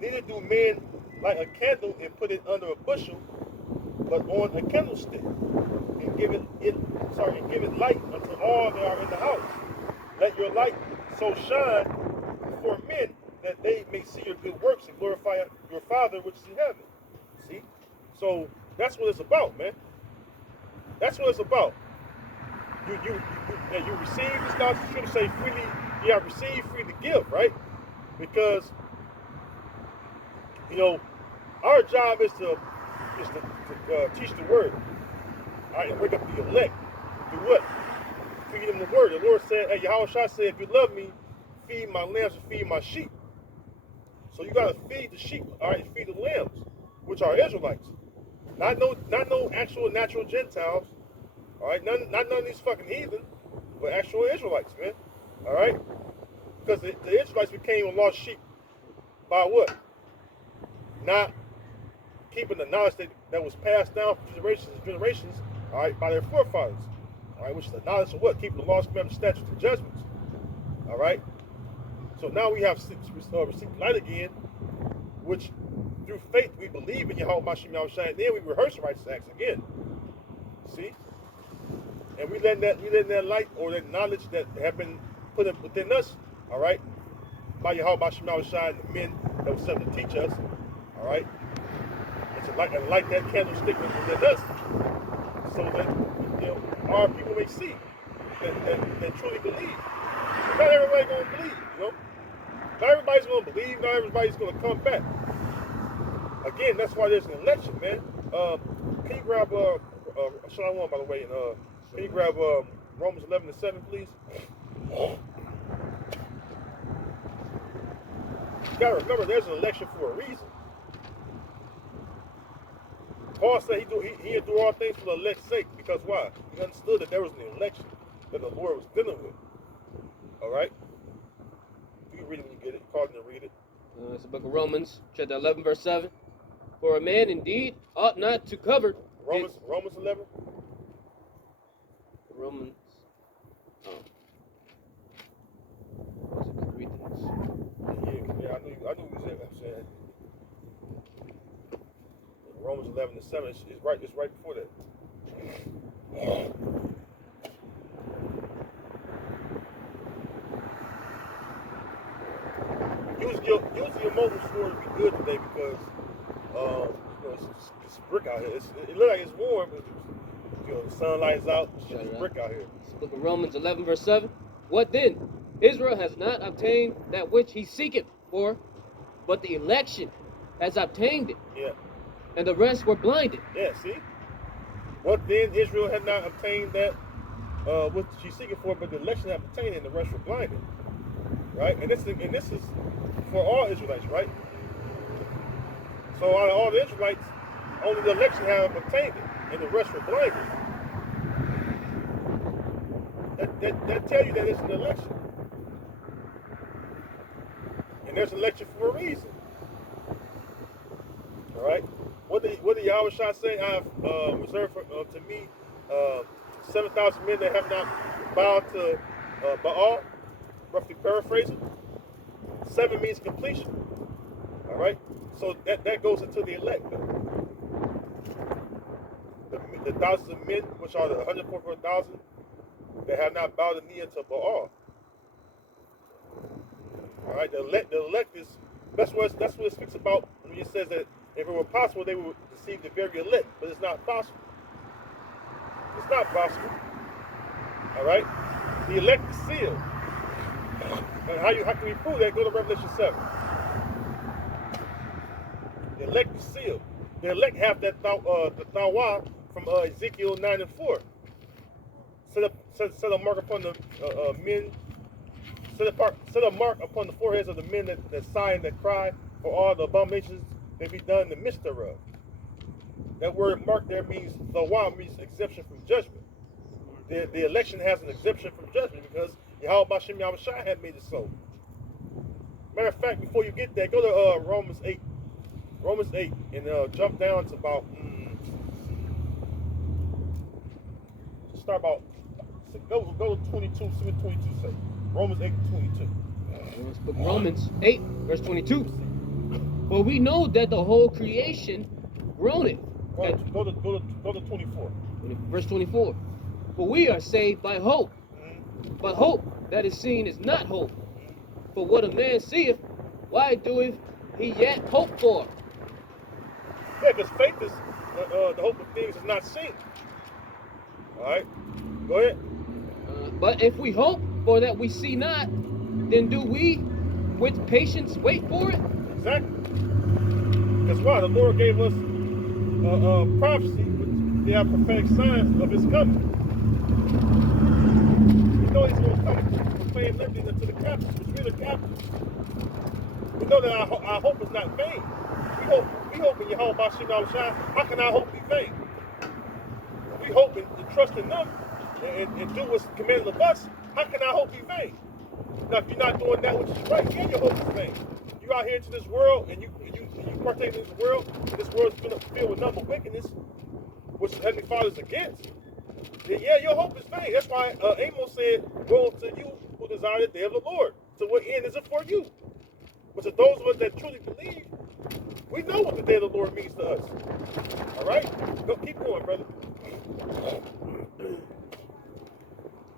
Neither do men light a candle and put it under a bushel, but on a candlestick, and give it light unto all that are in the house. Let your light so shine before men that they may see your good works and glorify your Father which is in heaven. See? So that's what it's about, man. That's what it's about. You receive this gospel. You should say freely. You have received, free to give, right? Because our job is to teach the word. All right, and wake up the elect. Do what? Feed them the word. The Lord said, hey, Yahushua said, if you love me, feed my lambs and feed my sheep. So you gotta feed the sheep, all right, and feed the lambs, which are Israelites. Not no actual natural Gentiles. All right, not none of these fucking heathen, but actual Israelites, man. All right, because the Israelites became a lost sheep by what? Not keeping the knowledge that was passed down from generations and generations, all right, by their forefathers, all right, which is the knowledge of what? Keeping the laws, commandments, statutes, and judgments, all right. So now we have received light again, which through faith we believe in Yahweh Mashiach Yahushua, and then we rehearse the righteous acts again. See, and we let that light or that knowledge that have been put within us, all right, by Yahweh Mashiach Yahushua and the men that were sent to teach us, all right. It's a light that candlestick within us, so that our people may see that truly believe. Not everybody gonna believe, Not everybody's gonna believe. Not everybody's gonna come back. Again, that's why there's an election, man. Can you grab Shalom, by the way, and can you grab Romans 11:7, please? You gotta remember, there's an election for a reason. Paul said he would do all things for the elect's sake, because why? He understood that there was an election that the Lord was dealing with. All right? You can read it when you get it. Call it and read it. It's the book of Romans, chapter 11, verse 7. For a man indeed ought not to cover. Romans 11? Romans. Oh. Was it Corinthians? Yeah, I knew you said. Romans 11:7 is right. It's right before that. Using your mobile store would be good today because it's brick out here. It looks like it's warm, but the sunlight's out. It's brick out here. It's the book of Romans 11, verse 7. What then? Israel has not obtained that which he seeketh for, but the election has obtained it. Yeah. And the rest were blinded. Yeah, see? What then? Israel had not obtained that what she's seeking for, but the election had obtained it, and the rest were blinded. Right? And this is for all Israelites, right? So out of all the Israelites, only the election have obtained it, and the rest were blinded. That tell you that it's an election. And there's an election for a reason. All right? What did Yahushua say? I have reserved to me 7,000 men that have not bowed to Baal, roughly paraphrasing. 7 means completion. All right? So that goes into the elect. The thousands of men, which are the 144,000, that have not bowed the knee unto Baal. All right? The elect is, that's what it speaks about when it says that if it were possible, they would deceive the very elect, but it's not possible. It's not possible. All right? The elect is sealed. And how can we prove that? Go to Revelation 7. The elect is sealed. The elect have that the thawa from Ezekiel 9:4. Set a mark upon the men. Set a mark upon the foreheads of the men that sigh and that cry for all the abominations that be done in the midst thereof. That word mark there means thawa, means exemption from judgment. The election has an exemption from judgment because Yahweh Bashem Yahushua had made it so. Matter of fact, before you get there, go to Romans 8. Romans 8 and jump down to about go to 22. See what 22 say. Romans 8:22. Let's put Romans 8, verse 22. For we know that the whole creation groaneth. Go to 24. Verse 24. For we are saved by hope. But hope that is seen is not hope. For what a man seeth, why doeth he yet hope for? Yeah, because faith is the hope of things is not seen. All right, go ahead. But if we hope for that we see not, then do we with patience wait for it? Exactly. Because why? The Lord gave us prophecy, which they are prophetic signs of His coming. We know He's going to come to proclaim liberty unto the captives, which we're the captives. We know that our hope is not vain. We hope in Yahweh Bashim Shai. How can our hope be vain? We hope and trust in them and do what's commanded of us. How can our hope be vain? Now, if you're not doing that which is right, then your hope is vain. You out here into this world and you partake in this world, and this world is going to filled with number wickedness, which the Heavenly Father is against. Then yeah, your hope is vain. That's why Amos said, "Woe to you who desire the day of the Lord." So what end is it for you? But to those of us that truly believe, we know what the day of the Lord means to us. All right? Go, keep going, brother.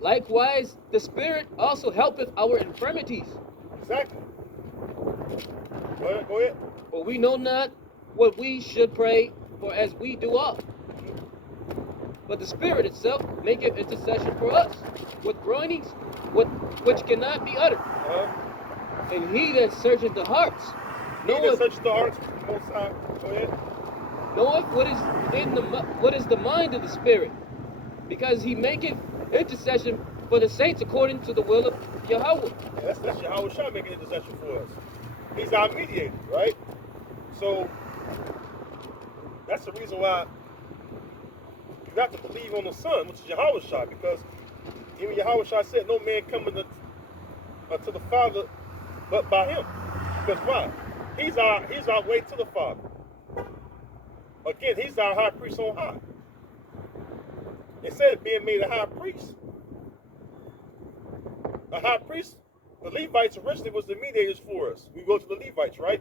Likewise, the Spirit also helpeth our infirmities. Exactly. Go ahead. For we know not what we should pray for as we do ought. But the Spirit itself maketh intercession for us with groanings which cannot be uttered. And he that searcheth the hearts knoweth what is the mind of the Spirit, because he maketh intercession for the saints according to the will of Yahweh. Yeah, that's Yahweh Shai making intercession for us. He's our mediator, right? So that's the reason why you got to believe on the Son, which is Yahweh Shai, because even Yahweh Shai said, "No man cometh to the Father but by Him." Because why? He's our way to the Father. Again, He's our high priest on high. Instead of being made a high priest, the Levites originally was the mediators for us. We go to the Levites, right?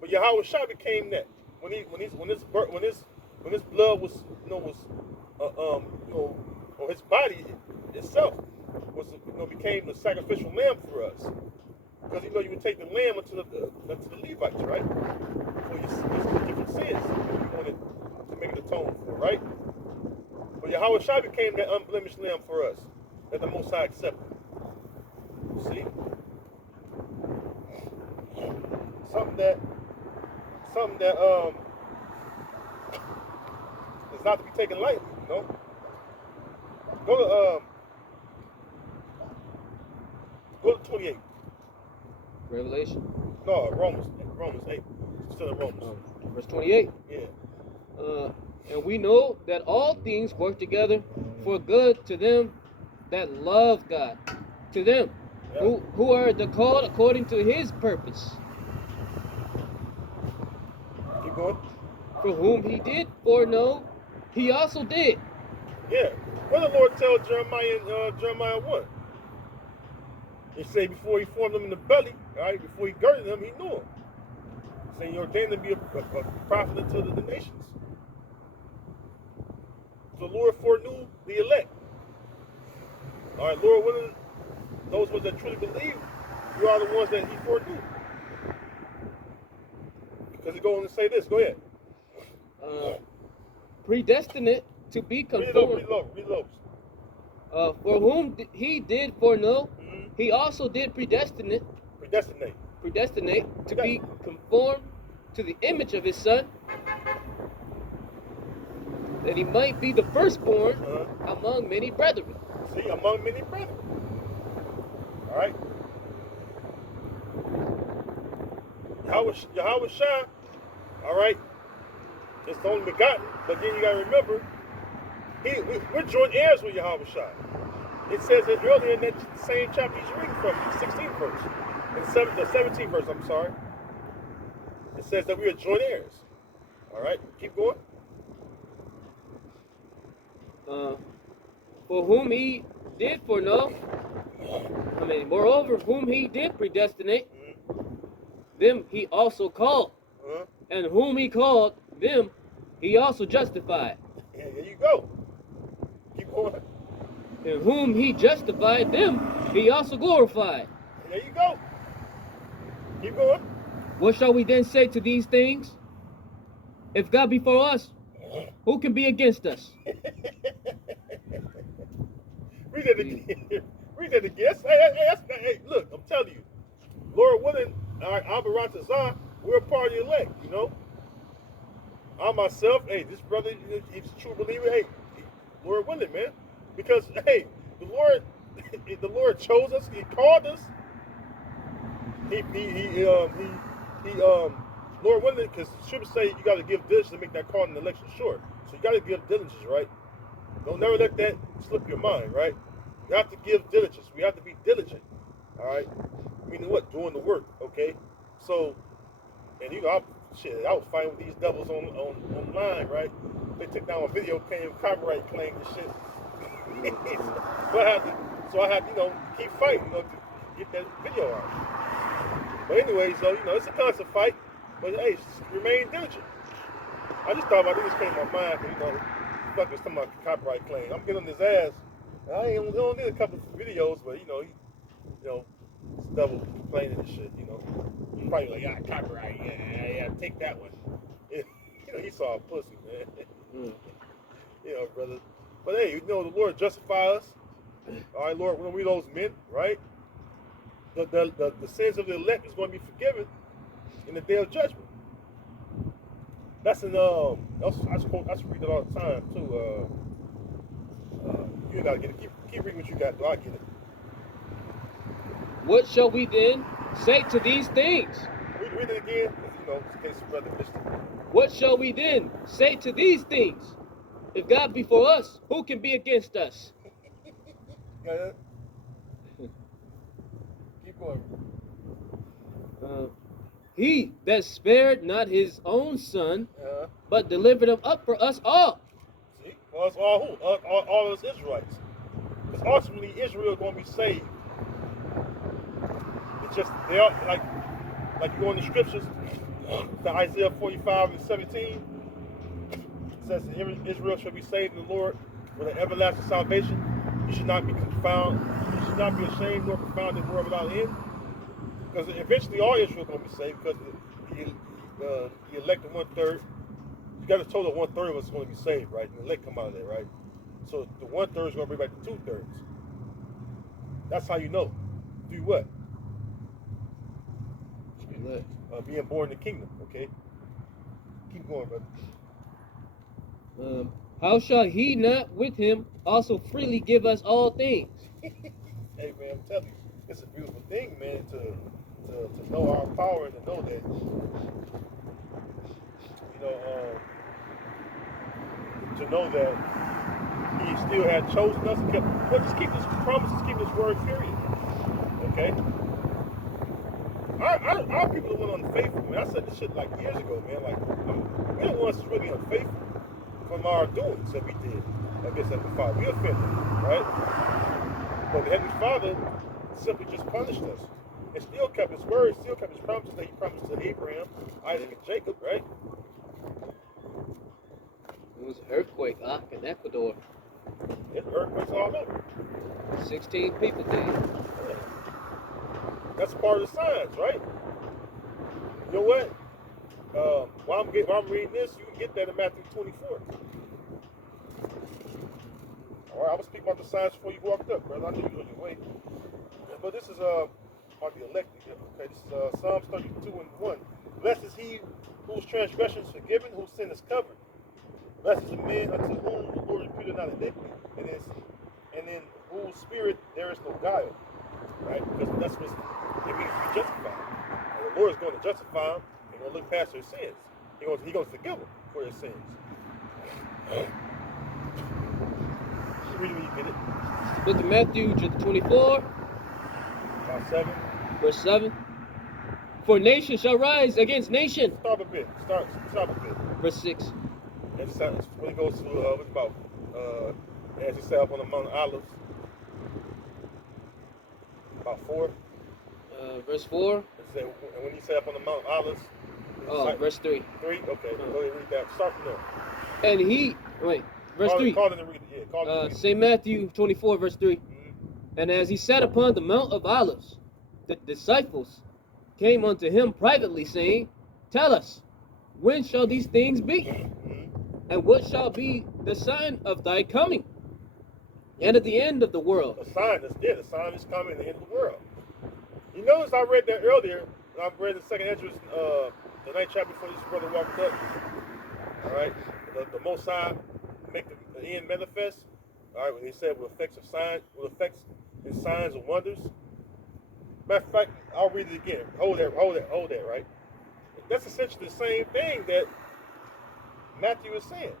But Yahweh Shai became that when his blood was or his body itself was became the sacrificial lamb for us. Because you would take the lamb unto the Levites, right? For your different sins you wanted to make it atone for, right? But Yahweh Shai became that unblemished lamb for us that the Most High accepted. See? Something that is not to be taken lightly, you know? Go to 28. Revelation? No, Romans 8. Still in Romans. Verse 28. Yeah. And we know that all things work together for good to them that love God, to them who are the called according to His purpose. Keep going. For whom He did foreknow, He also did. Yeah. What did the Lord tell Jeremiah in Jeremiah 1? He said before He formed them in the belly, right? Before He girded them, He knew them. Saying He ordained them to be a prophet unto the nations. The Lord foreknew the elect. All right, Lord, those ones that truly believe, you are the ones that He foreknew. Because He goes on to say this. Go ahead. Predestinate to be conformed. Read low. For whom He did foreknow, He also did predestinate to be conformed to the image of His Son, that He might be the firstborn among many brethren. See, among many brethren. All right. Yahweh Shai, all right, it's the only begotten, but then you got to remember, we're joint heirs with Yahweh Shai. It says it earlier in that same chapter he's reading from, the 16th verse. The 17th verse, I'm sorry. It says that we are joint heirs. All right, keep going. For whom He did foreknow, Moreover, whom he did predestinate, them he also called. And whom he called, them he also justified. Yeah, there you go. Keep going. And whom he justified, them he also glorified. There you go. Keep going. What shall we then say to these things? If God be for us, who can be against us? Read that again. Read that again. Hey, look, I'm telling you, Lord willing, Albaratazar, we're a part of the elect, you know. I myself, hey, this brother, he's a true believer. Hey, Lord willing, man, because hey, the Lord chose us. He called us. Lord willing, because the scripture say you got to give diligence to make that call in the election short. So you got to give diligence, right? Don't never let that slip your mind, right? You have to give diligence. We have to be diligent, all right? Meaning what? Doing the work, okay? So, and you know, I was fighting with these devils online, right? They took down my video, claim copyright claim and shit. so I had to, you know, keep fighting, you know, to get that video out. But anyway, so you know, it's a constant fight. But hey, remain diligent. I just thought about this came to my mind, but you know, fuck with some copyright claim. I'm getting on his ass. I ain't only did a couple of videos, but you know, this devil complaining and shit. You know, he's probably like, yeah, copyright, yeah, take that one. You know, he saw a pussy, man. You know, brother. But hey, you know, the Lord justify us. All right, Lord, when we those men, right? The sins of the elect is going to be forgiven in the day of judgment. That's in I read it all the time too. You gotta get it. Keep reading what you got. I get it. What shall we then say to these things? Read it again, you know, in case brother missed it. What shall we then say to these things? If God be for us, who can be against us? Keep going. He that spared not his own son, but delivered him up for us all. See, for us all who? All us Israelites. Because ultimately Israel is going to be saved. It's just they are like you go in the scriptures, to Isaiah 45:17. It says Israel shall be saved in the Lord with an everlasting salvation. You should not be confounded. You should not be ashamed nor confounded in the world without end. Because eventually all Israel is going to be saved because the elected 1/3. You got a total of 1/3 of us is going to be saved, right? And the elect come out of there, right? So the 1/3 is going to bring back the 2/3. That's how you know. Do what? Being born in the kingdom, okay? Keep going, brother. How shall he not with him also freely give us all things? Hey, man, I'm telling you, it's a beautiful thing, man, to know our power and to know that, you know, to know that he still had chosen us and just keep his promises, keep his word, period. Okay? Our people that went unfaithful, man. I said this shit like years ago, man. Like, we're the ones that's really unfaithful from our doings that we did against Heavenly Father. We offended, right? But the Heavenly Father simply just punished us. And still kept his word, still kept his promises that he promised to Abraham, Isaac, and Jacob, right? It was an earthquake in Ecuador. There's earthquakes all over. 16 people dead. Yeah. That's part of the signs, right? You know what? While I'm reading this, you can get that in Matthew 24. All right, I was speaking about the signs before you walked up, brother. I knew you were on your way. But this is about the elected. Okay, this is Psalms 32:1. Blessed is he whose transgression is forgiven, whose sin is covered. Blessed is the man unto whom the Lord imputed not iniquity, and in whose spirit there is no guile. Right? Because that's what it means to be justified. And the Lord is going to justify them. He's going to look past their sins. He's going to forgive them for their sins. Read when you get it. Book of Matthew, chapter 24, About 7. verse 7. For nation shall rise against nation. Stop a bit. Stop a bit. Verse 6. And when it goes to what's about as he sat up on the Mount of Olives. About 4. Verse 4. It said, and when he sat up on the Mount of Olives. Oh, verse 3. 3? Okay, go ahead and read that. Start from there. And he, wait, verse 3. Call in and read it. Yeah, call in and read it. St. Matthew 24, verse 3. Mhm. And as he sat upon the Mount of Olives, the disciples came unto him privately, saying, Tell us, when shall these things be? Mhm. And what shall be the sign of thy coming? And at the end of the world. The sign is coming at the end of the world. You notice I read that earlier. I read the second Esdras, the 9th chapter before this brother walked up. All right, the Most High make the end manifest. All right, when he said with effects and signs and wonders. Matter of fact, I'll read it again. Hold that, right? That's essentially the same thing that Matthew is saying.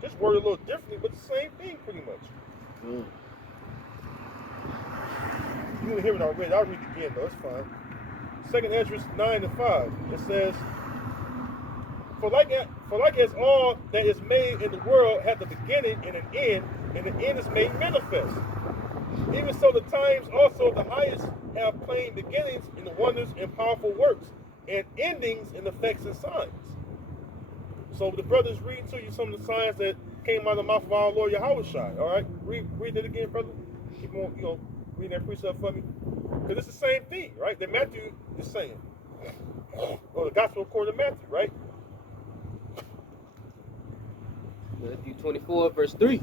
Just worded a little differently, but the same thing pretty much. You didn't hear it already. I'll read it again though, it's fine. Second Esdras 9 and 5. It says, For like as all that is made in the world hath a beginning and an end, and the end is made manifest. Even so the times also of the highest have plain beginnings in the wonders and powerful works, and endings in effects and signs. So the brothers reading to you some of the signs that came out of the mouth of our Lord Yahushua. All right, read it again, brother. Keep on, reading that precept for me, because it's the same thing, right? That Matthew is saying, or the Gospel according to Matthew, right? Matthew 24, verse 3.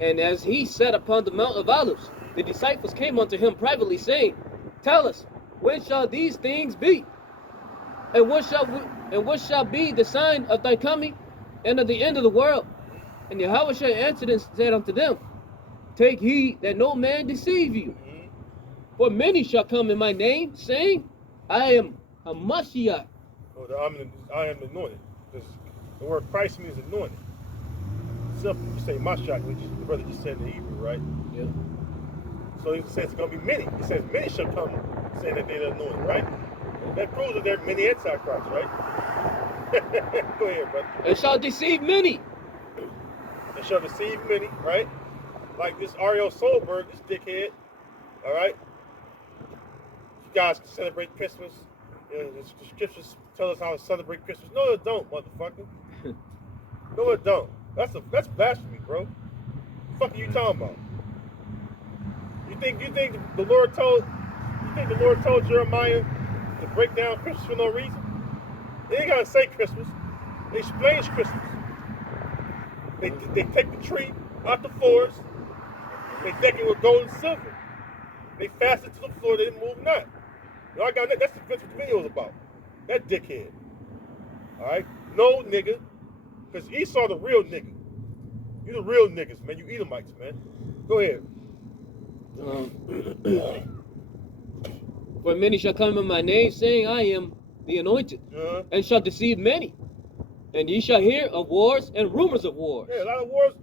And as he sat upon the Mount of Olives, the disciples came unto him privately, saying, Tell us, when shall these things be? And what shall be the sign of thy coming and of the end of the world? And Yahushua answered and said unto them, Take heed that no man deceive you. Mm-hmm. For many shall come in my name, saying, I am a Mashiach. Or I am anointed. Because the word Christ means anointed. Simple. You say Mashiach, which the brother just said in the Hebrew, right? Yeah. So it says it's going to be many. It says many shall come saying that they're anointed, right? That proves that there are many antichrists, right? Go ahead, brother. And shall deceive many. And shall deceive many, right? Like this Ariel Solberg, this dickhead, all right? You guys can celebrate Christmas. The scriptures tell us how to celebrate Christmas. No, it don't, motherfucker. No, it don't. That's blasphemy, bro. What the fuck are you talking about? You think the Lord told Jeremiah to break down Christmas for no reason? They ain't gotta say Christmas. They explains Christmas. They take the tree out the forest. They deck it with gold and silver. They fast it to the floor. They didn't move not. Y'all got that. That's what the video is about. That dickhead. All right. No nigga, because Esau the real nigga. You the real niggas, man. You Edomites, man. Go ahead. For many shall come in my name, saying, I am the anointed, and shall deceive many. And ye shall hear of wars and rumors of wars. Yeah, a lot of wars.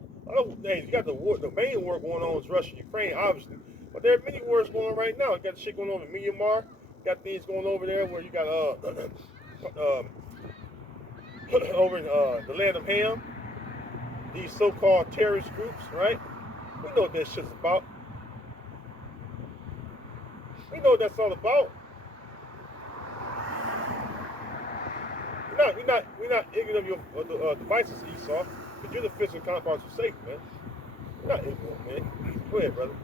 Hey, you got the main war going on is Russia and Ukraine, obviously. But there are many wars going on right now. You got shit going on in Myanmar. You got things going over there where you got over in the land of Ham. These so-called terrorist groups, right? We know what that shit's about. We know what that's all about. We're not ignorant of your devices, Esau, but you're the physical counterparts of Satan, man. We're not ignorant, man. Go ahead, brother.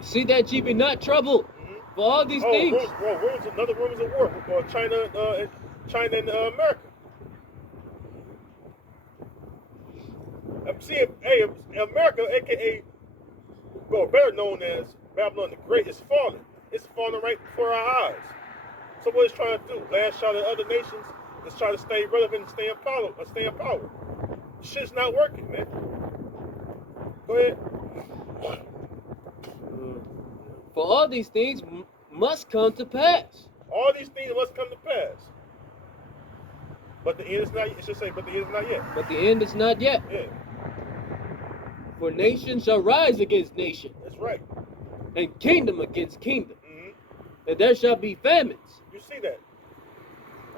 See that ye be not troubled for all these things. Another rumors of war. China and America. See, hey, America, aka, well, better known as Babylon the Great, is falling. It's falling right before our eyes. So what it's trying to do? Lash out at other nations. It's trying to stay relevant and stay in power. Shit's not working, man. Go ahead. For all these things must come to pass. All these things must come to pass. But the end is not. It should say, but the end is not yet. But the end is not yet. Yeah. For nation shall rise against nation. That's right. And kingdom against kingdom. And there shall be famines. You see that?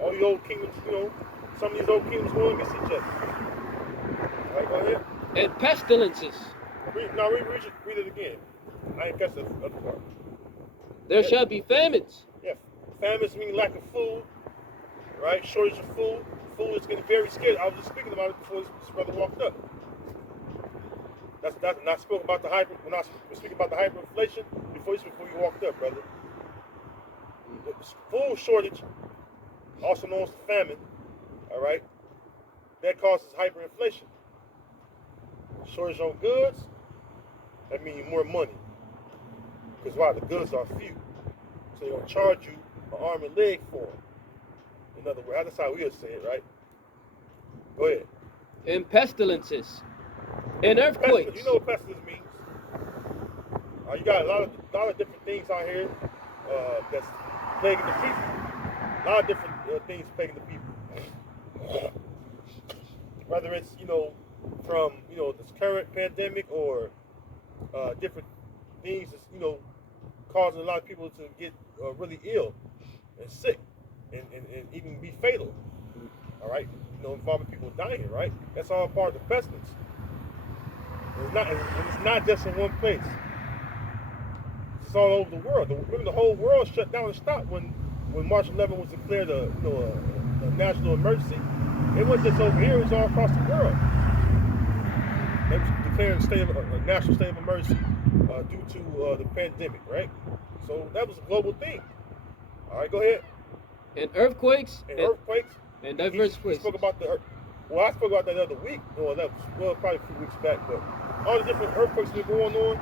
All the old kingdoms, some of these old kingdoms going against each other. All right, go ahead. And pestilences. Read it again. I ain't catch the other part. There Yeah. shall be famines. Yeah, famines mean lack of food, right? Shortage of food. Food is getting very scarce. I was just speaking about it before this brother walked up. That's and I spoke about the when I was speaking about the hyperinflation before you walked up, brother. Food shortage, also known as famine, all right, that causes hyperinflation. Shortage on goods, that means more money. Because why? The goods are few. So they're going to charge you an arm and leg for them. In other words, that's how we would say it, right? Go ahead. And pestilences. And earthquakes. You know what pestilence means. You got a lot of different things out here that's plaguing the people. A lot of different things plaguing the people. Whether it's, from, this current pandemic or different things that's, causing a lot of people to get really ill and sick and even be fatal. All right? Involving people dying, right? That's all part of the pestilence. It's not just in one place. It's all over the world. The whole world shut down and stopped when March 11 was declared a national emergency. It wasn't just over here; it was all across the world. They was declaring a national state of emergency due to the pandemic, right? So that was a global thing. All right, go ahead. And earthquakes. And earthquakes. And diverse He spoke about the. Well, I spoke about that the other week. Probably a few weeks back, but all the different earthquakes that are going on.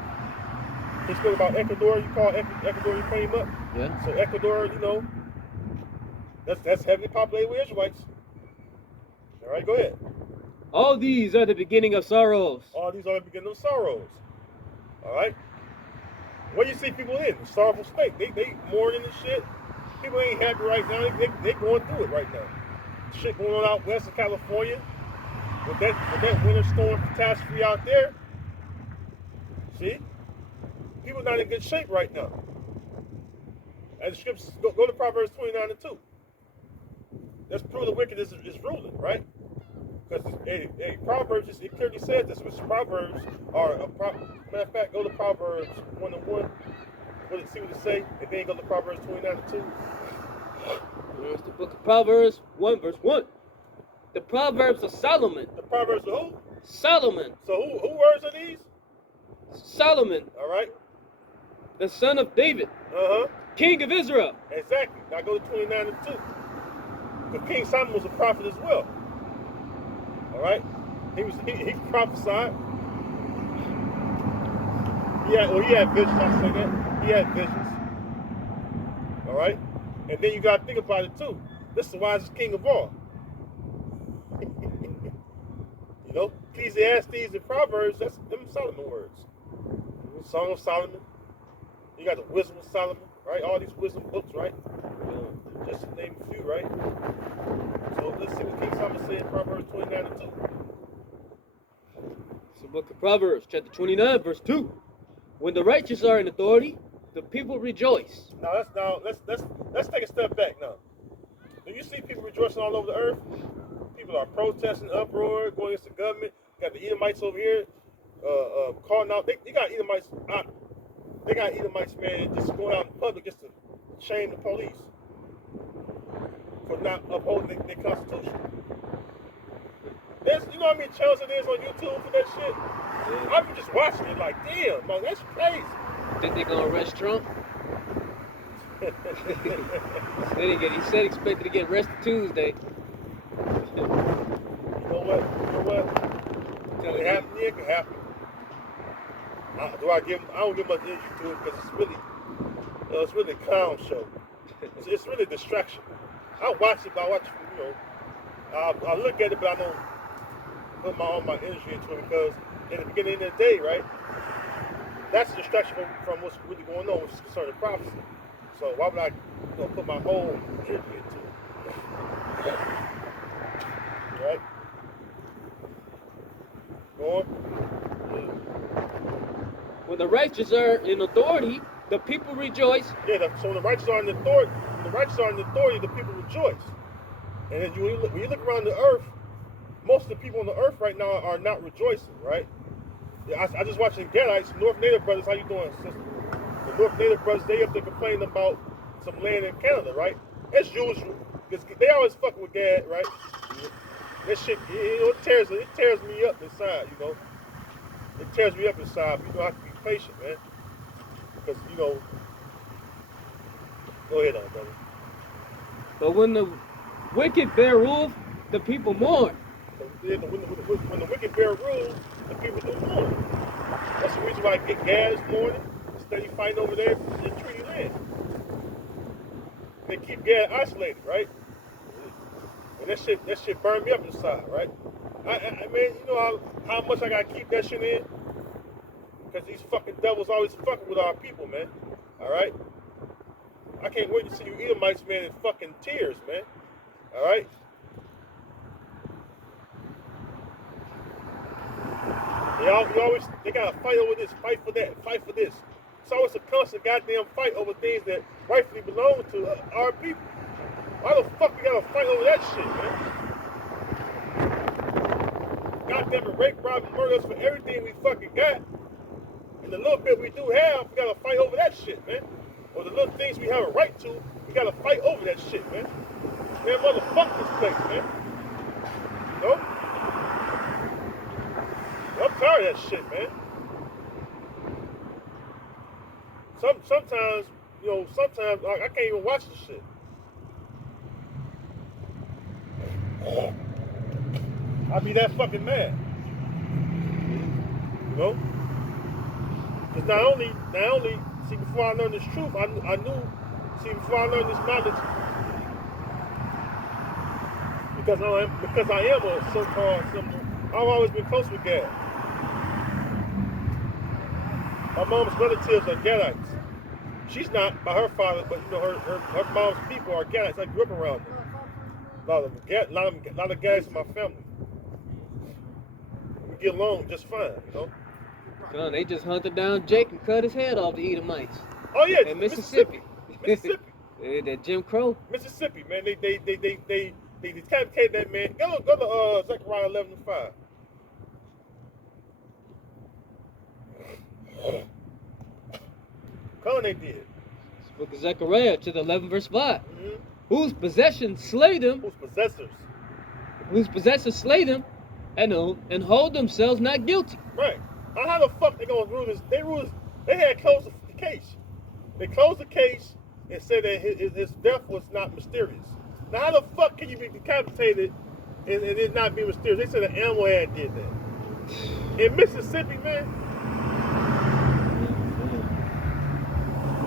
He spoke about Ecuador. You call Ecuador, you came up. Yeah. So Ecuador, that's heavily populated with Israelites. All right, go ahead. All these are the beginning of sorrows. All these are the beginning of sorrows. All right. What do you see people in? A sorrowful state. They mourning and shit. People ain't happy right now. They going through it right now. Shit going on out west of California with that winter storm catastrophe out there. See, people not in good shape right now. And the scriptures go to Proverbs 29:2. That's proof the wicked is ruling, right? Because Proverbs it clearly says this. Which Proverbs are matter of fact, go to Proverbs 1:1. See what it say, and then go to Proverbs 29:2. Here's the book of Proverbs 1 verse 1. The Proverbs of Solomon. The Proverbs of who? Solomon. So who words are these? Solomon. All right. The son of David. King of Israel. Exactly. Now go to 29:2. Because King Solomon was a prophet as well. All right. He prophesied. He had visions. I say that. He had visions. All right. And then you got to think about it too. This is the wisest king of all. Ecclesiastes and Proverbs, that's them Solomon words. Song of Solomon. You got the Wisdom of Solomon, right? All these wisdom books, right? Just to name a few, right? So let's see what King Solomon said in Proverbs 29:2. It's the book of Proverbs, chapter 29, verse 2. When the righteous are in authority, the people rejoice. Now let's take a step back now. Do you see people rejoicing all over the earth? People are protesting, uproar, going against the government. You got the Edomites over here calling out. They got Edomites out. They got Edomites, man, just going out in public just to shame the police for not upholding their constitution. You know how many channels it is on YouTube for that shit? Yeah. I've been just watching it like, damn, man, that's crazy. Think they're gonna arrest Trump? He said expected to get arrested Tuesday. You know what? Can it happen? Yeah, it can happen. I don't give much energy to it because it's really a clown show. It's really a distraction. I watch it, but I look at it, but I don't put all my energy into it because in the beginning of the day, right? That's a distraction from what's really going on, which is concerning prophecy. So why would I put my whole energy into it? Right? Go on. When the righteous are in authority, the people rejoice. Yeah, so when the righteous are in authority, the people rejoice. And then when you look around the earth, most of the people on the earth right now are not rejoicing, right? Yeah, I just watching Gadites, North Native brothers. How you doing, sister? The North Native brothers, they up there complaining about some land in Canada, right? As usual, because they always fucking with Gad, right? That shit, it tears me up inside, you know. It tears me up inside. But, you know, I have to be patient, man, because you know. Go ahead, on, brother. But when the wicked bear rule, the people mourn. When the wicked bear rule, the people do mourn. That's the reason why Gad is mourning. Steady fighting over there in treaty land. They keep Gad isolated, right? And that shit burned me up inside, right? I mean, you know how much I gotta keep that shit in? Because these fucking devils always fucking with our people, man. Alright? I can't wait to see you Edomites, man, in fucking tears, man. Alright? They gotta fight over this, fight for that, fight for this. It's always a constant goddamn fight over things that rightfully belong to our people. Why the fuck we gotta fight over that shit, man? Goddamn it, rape, rob, and murder us for everything we fucking got. And the little bit we do have, we gotta fight over that shit, man. Or the little things we have a right to, we gotta fight over that shit, man. Man, motherfuck this place, man. You know? I'm tired of that shit, man. Sometimes, you know, I can't even watch this shit. I be that fucking mad. You know? Because not only, see, before I learned this truth, I knew, see, before I learned this knowledge, because I am a so-called symbol, I've always been close with Gad. My mom's relatives are Gadites. She's not by her father, but you know her mom's people are Gadites. I grew up around them. A lot of Gadites in my family. We get along just fine, you know. Son, they just hunted down Jake and cut his head off, the Edomites. Oh yeah, in Mississippi. Mississippi. That Jim Crow. Mississippi, man. They decapitated that man. Go to Zechariah 11:5. Come on, they did. It's the book of Zechariah to the 11th verse 5. Mm-hmm. Whose possessions slay them. Whose possessors slay them and hold themselves not guilty. Right. Now how the fuck they gonna rule this? They had closed the case. They closed the case and said that his death was not mysterious. Now how the fuck can you be decapitated and it not be mysterious? They said an animal had did that. In Mississippi, man.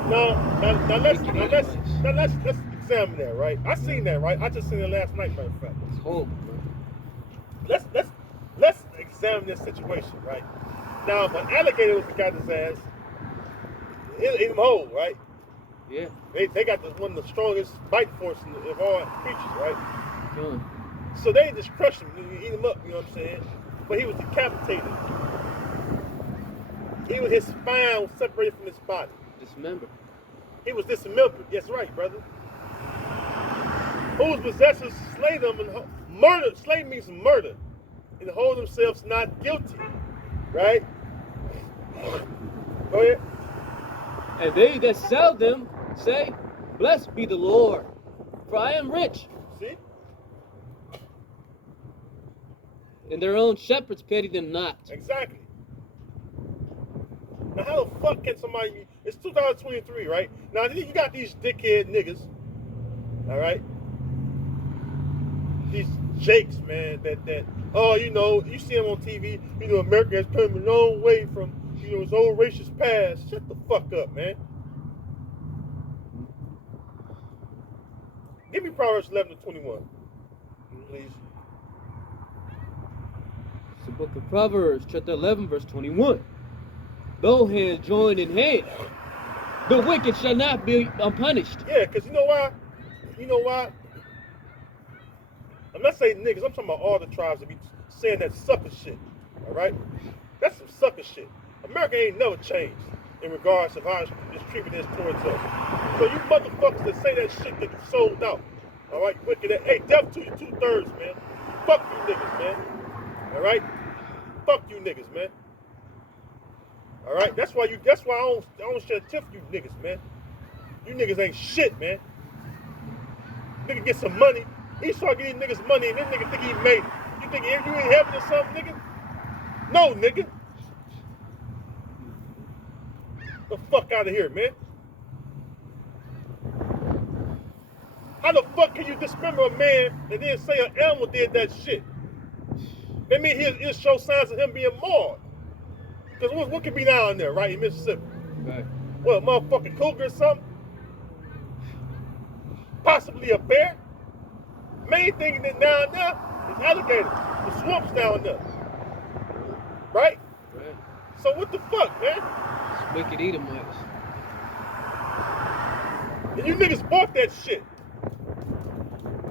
Now let's examine that, right? I seen that, right? I just seen it last night, matter of fact. It's horrible, bro. Let's examine this situation, right? Now, if an alligator was got his ass, it'll eat him whole, right? Yeah. They got one of the strongest bite force of all creatures, right? Sure. So they just crushed him, eat him up, you know what I'm saying? But he was decapitated. Even his spine was separated from his body. Dismembered. He was dismembered. Yes, right, brother. Whose possessors slay them and murder. Slay means murder, and hold themselves not guilty. Right? Go ahead. And they that sell them say, "Blessed be the Lord, for I am rich." See? And their own shepherds pity them not. Exactly. Now, how the fuck can somebody? It's 2023, right? Now you got these dickhead niggas, all right? These jakes, man. That oh, you know, you see them on TV. You know, America has come a long way from its old racist past. Shut the fuck up, man. Give me Proverbs 11:21, please. It's the book of Proverbs, chapter 11, verse 21. Though hands join in hand, the wicked shall not be unpunished. Yeah, because you know why? You know why? I'm not saying niggas, I'm talking about all the tribes that be saying that sucker shit. Alright? That's some sucker shit. America ain't never changed in regards to how it's treating this towards us. So you motherfuckers that say that shit that you sold out. Alright, wicked. Hey, death to you 2/3, man. fuck you niggas, man. All right? Fuck you niggas, man. All right? That's why I don't shed a tear for you niggas, man. You niggas ain't shit, man. Nigga get some money. He start getting niggas money, and this nigga think he made it. You think you in heaven or something, nigga? No, nigga. The fuck out of here, man. How the fuck can you dismember a man and then say an animal did that shit? That means he'll show signs of him being mauled. Because what could be down there, right, in Mississippi? Right. What, a motherfucking cougar or something? Possibly a bear? Main thing that down there is alligators. The swamps down there. Right? Right. So what the fuck, man? It's wicked Edomites. And you niggas bought that shit.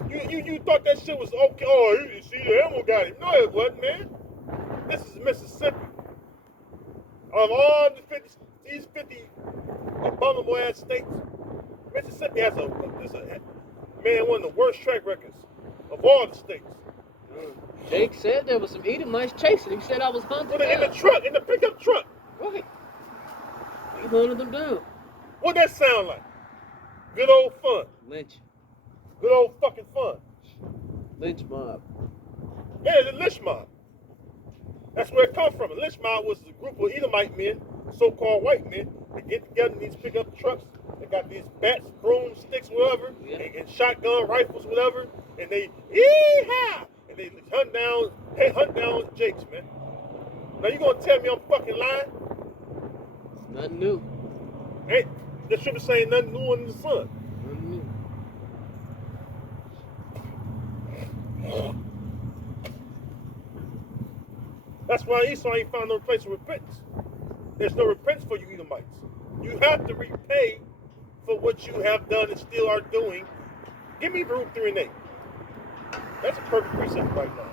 You thought that shit was okay. Oh, you see, the animal got him. No, it wasn't, man. This is Mississippi. Of all these 50 abominable ass states, Mississippi has one of the worst track records of all the states. Jake said there was some Edomites chasing him. He said I was hunting In the truck, in the pickup truck. Right. He hunted them down. What that sound like? Good old fun. Lynch. Good old fucking fun. Lynch mob. Yeah, the lynch mob. That's where it comes from. A lynch mob was a group of Edomite men, so-called white men, that get together in these pickup trucks. They got these bats, broomsticks, whatever, Yeah. and shotgun rifles, whatever, and they yee-haw! And they hunt down Jakes, man. Now you gonna tell me I'm fucking lying? It's nothing new. Hey, the scripture saying nothing new under the sun. Nothing new. That's why Esau ain't found no place of repentance. There's no repentance for you Edomites. You have to repay for what you have done and still are doing. Give me Ruth 3 and 8. That's a perfect precept right now.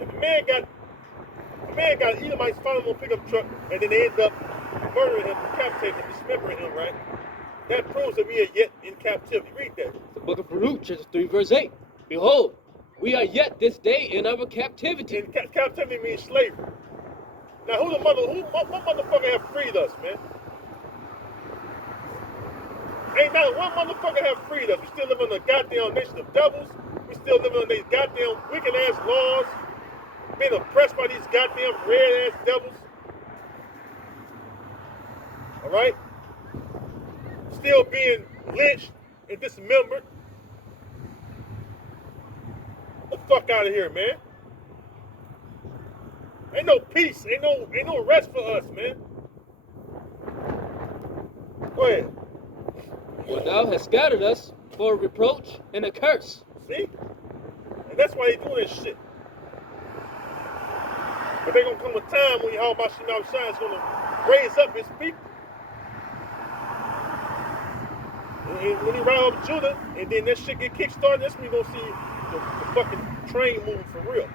If a man got Edomites found him on a pickup truck and then they end up murdering him, decapitating him, dismembering him, right? That proves that we are yet in captivity. Read that. The book of Baruch, chapter 3, verse 8. Behold, we are yet this day in our captivity. And captivity means slavery. Now, what motherfucker have freed us, man? Ain't not one motherfucker have freed us. We still live in a goddamn nation of devils. We still live in these goddamn wicked ass laws. Being oppressed by these goddamn red ass devils. All right? Still being lynched and dismembered. Get the fuck out of here, man. Ain't no peace. Ain't no rest for us, man. Go ahead. For thou hast scattered us for a reproach and a curse. See? And that's why they doing this shit. But there's gonna come a time when Yahweh Shema Shai is gonna raise up his people. And when he rise up Judah, and then that shit get kick-started, that's when you're gonna see the fucking train moving for real.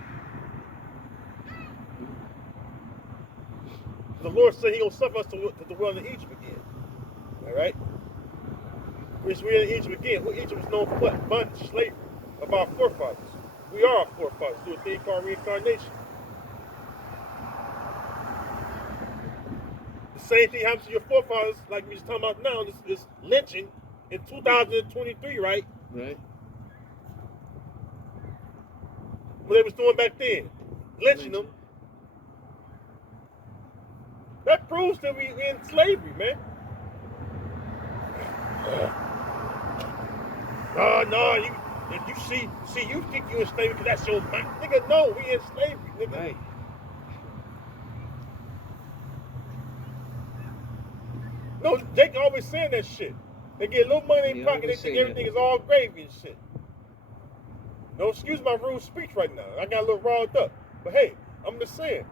The Lord said he gonna suffer us to dwell in Egypt again. Alright? Which we're in Egypt again. Well, Egypt was known for what? Bondage, slavery of our forefathers. We are our forefathers through a thing called reincarnation. The same thing happens to your forefathers, like we just talking about now, this lynching in 2023, right? Right. What they was doing back then. Lynching them. That proves that we in slavery, man. No, you see, you think you in slavery because that's your mind. Nigga, no, we in slavery, nigga. Right. No, Jake always saying that shit. They get a little money in their pocket, they think everything is all gravy and shit. No, excuse my rude speech right now. I got a little riled up. But hey, I'm just saying.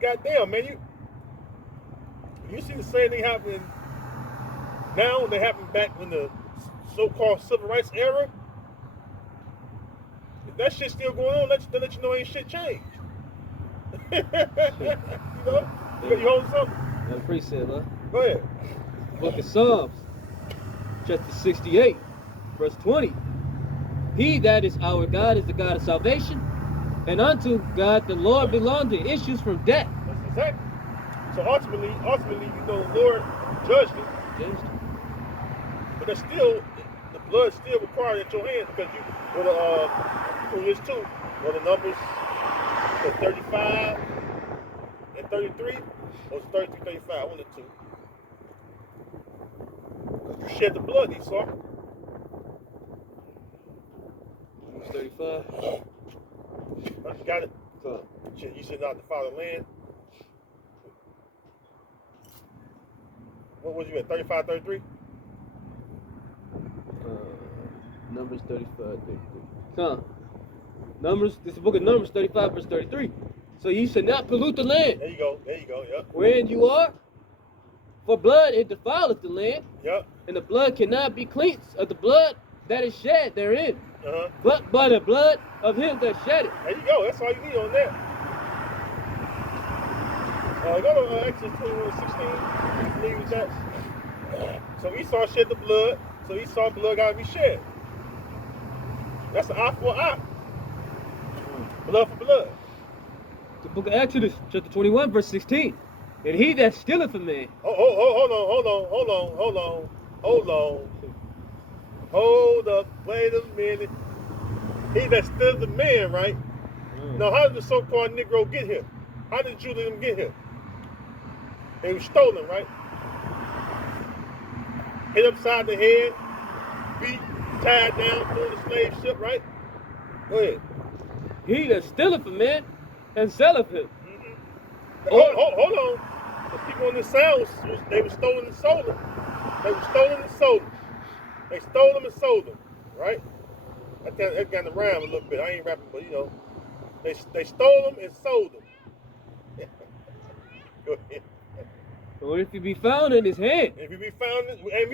Goddamn, man, you see the same thing happening now that happened back when the so-called civil rights era? If that shit's still going on, let you know ain't shit changed. You know? You holding something? Another precept, huh? Go ahead. Book of Psalms, chapter 68, verse 20. He that is our God is the God of salvation, and unto God the Lord belong the issues from death. That's exactly. So ultimately, you know, the Lord judged it, James. but that's still, the blood still required at your hand, because you go to this too, go to Numbers 35 and 33, or it's 33, 35, one of the two. Because you shed the blood, Esau. Verse 35. You got it? Come. You should not defile the land. What was you at, 35, 33? Numbers 35, 33. Come. Numbers, this is the book of Numbers 35, verse 33. So ye shall not pollute the land There you go, yep. wherein you are, for blood it defileth the land, Yep, and the blood cannot be cleansed of the blood that is shed therein, uh-huh. but by the blood of him that shed it. There you go, that's all you need on that. Go to Exodus 21:16, leave with that. So Esau shed the blood, so Esau blood got to be shed. That's an eye for an eye. Blood for blood. The book of Exodus, chapter 21, verse 16. And he that stealeth a man. Hold on. Hold up, wait a minute. He that steals the man, right? Now, how did the so-called Negro get here? How did Judaism get here? They were stolen, right? Hit upside the head, beat, tied down, through the slave ship, right? Go ahead. He that stealeth a man and selleth him. Hold on. The people on the sound, they were stolen and sold them. They stole them and sold them, right? That got the rhyme a little bit. I ain't rapping, but you know, they stole them and sold them. Go ahead. Or if he be found in his hand. If we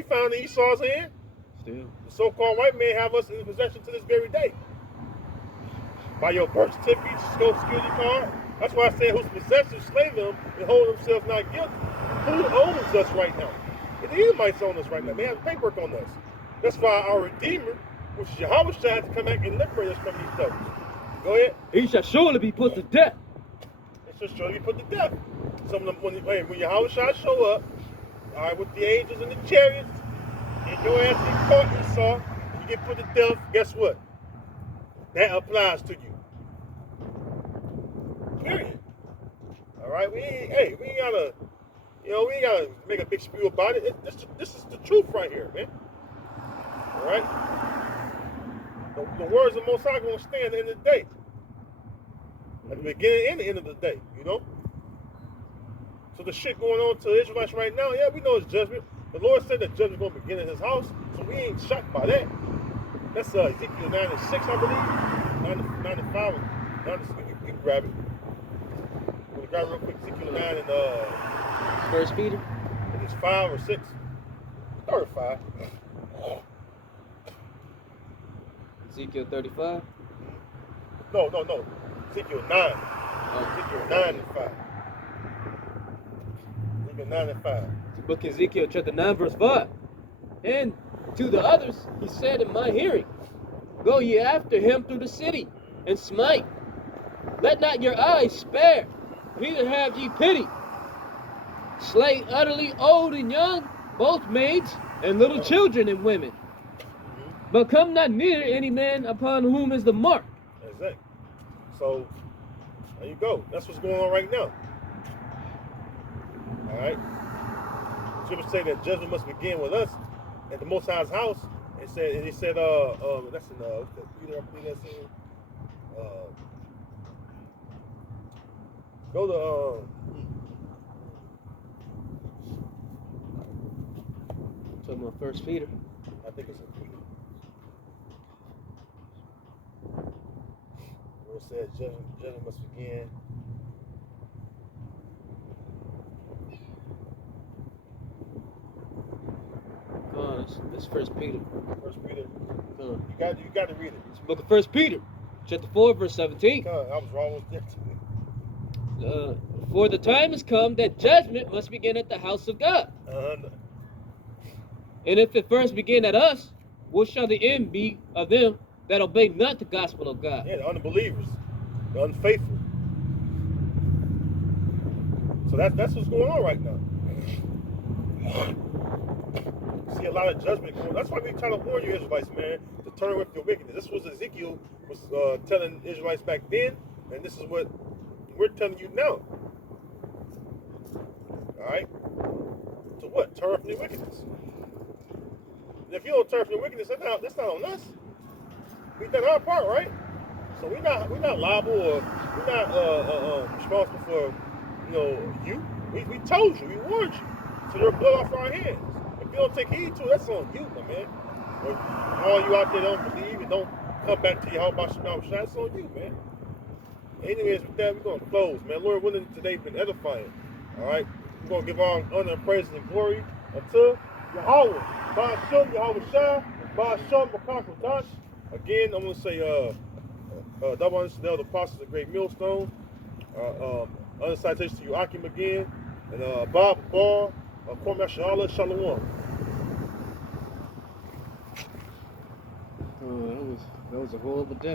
found in Esau's hand, Still. the so-called white man have us in possession to this very day. By your birth certificate, social security card. That's why I said whose possessors slay them and hold themselves not guilty. Who owns us right now? The Edomites own us right now. They have paperwork on us. That's why our Redeemer, which is Yahweh, had to come back and liberate us from these devils. Go ahead. He shall surely be put to death. It should surely be put to death. Some of them, when Yahweh show up, all right, with the angels and the chariots, and your ass get caught, Esau, and you get put to death, guess what? That applies to you. Period. All right, we ain't gotta make a big spiel about it. This is the truth right here, man. All right. The words of Most High gonna stand at the end of the day, at the beginning and the end of the day, you know. So the shit going on to the Israelites right now, yeah, we know it's judgment. The Lord said that judgment gonna begin in His house, so we ain't shocked by that. That's Ezekiel 9:6, I believe. 9:5. You can grab it. We'll grab it real quick. Ezekiel 9 and 1 Peter. I think it's 5 or 6. Start at 5. Ezekiel 35. No. Ezekiel 9. Ezekiel 9 and 5. Ezekiel 9 and 5. The book of Ezekiel chapter 9, verse 5. And to the others he said in my hearing, go ye after him through the city, and smite. Let not your eyes spare, neither have ye pity. Slay utterly old and young, both maids and little children and women. But come not near any man upon whom is the mark. Exactly. So, there you go. That's what's going on right now. All right? Scripture say that judgment must begin with us at the Most High's house. It said, that's in, Peter, I believe that's in, go to, Talking about 1 Peter. I think it's in Peter, where it says judgment must begin. It's 1 Peter. 1 Peter. Come on. You got to read it. It's the book of 1 Peter, chapter 4, verse 17. I was wrong with that. For the time has come that judgment must begin at the house of God. And if it first begin at us, what shall the end be of them that obey not the gospel of God. Yeah, the unbelievers, the unfaithful. So that's what's going on right now. See a lot of judgment going on. That's why we try to warn you, Israelites, man, to turn away from your wickedness. This was Ezekiel was telling Israelites back then, and this is what we're telling you now. All right. So what? Turn from your wickedness. And if you don't turn from your wickedness, that's not on us. We done our part, right? So we're not liable or we're not responsible for you. We told you, we warned you. So you're blood off our hands. If you don't take heed to it, that's on you, my man. Or all you out there don't believe and don't come back to your house about Shema, that's on you, man. Anyways, with that, we're gonna close, man. Lord willing, today's been edifying. All right, we're gonna give all honor and praise and glory unto Yahweh. Ba'ashem, Yahweh Shai, Ba'ashem, Makar Kodash. Again, I'm gonna say double honors to the elder apostles, a great millstone. Other citations to you, Akim again, and Bob Bar, Kwame Shalom, Shalom. That was a horrible death.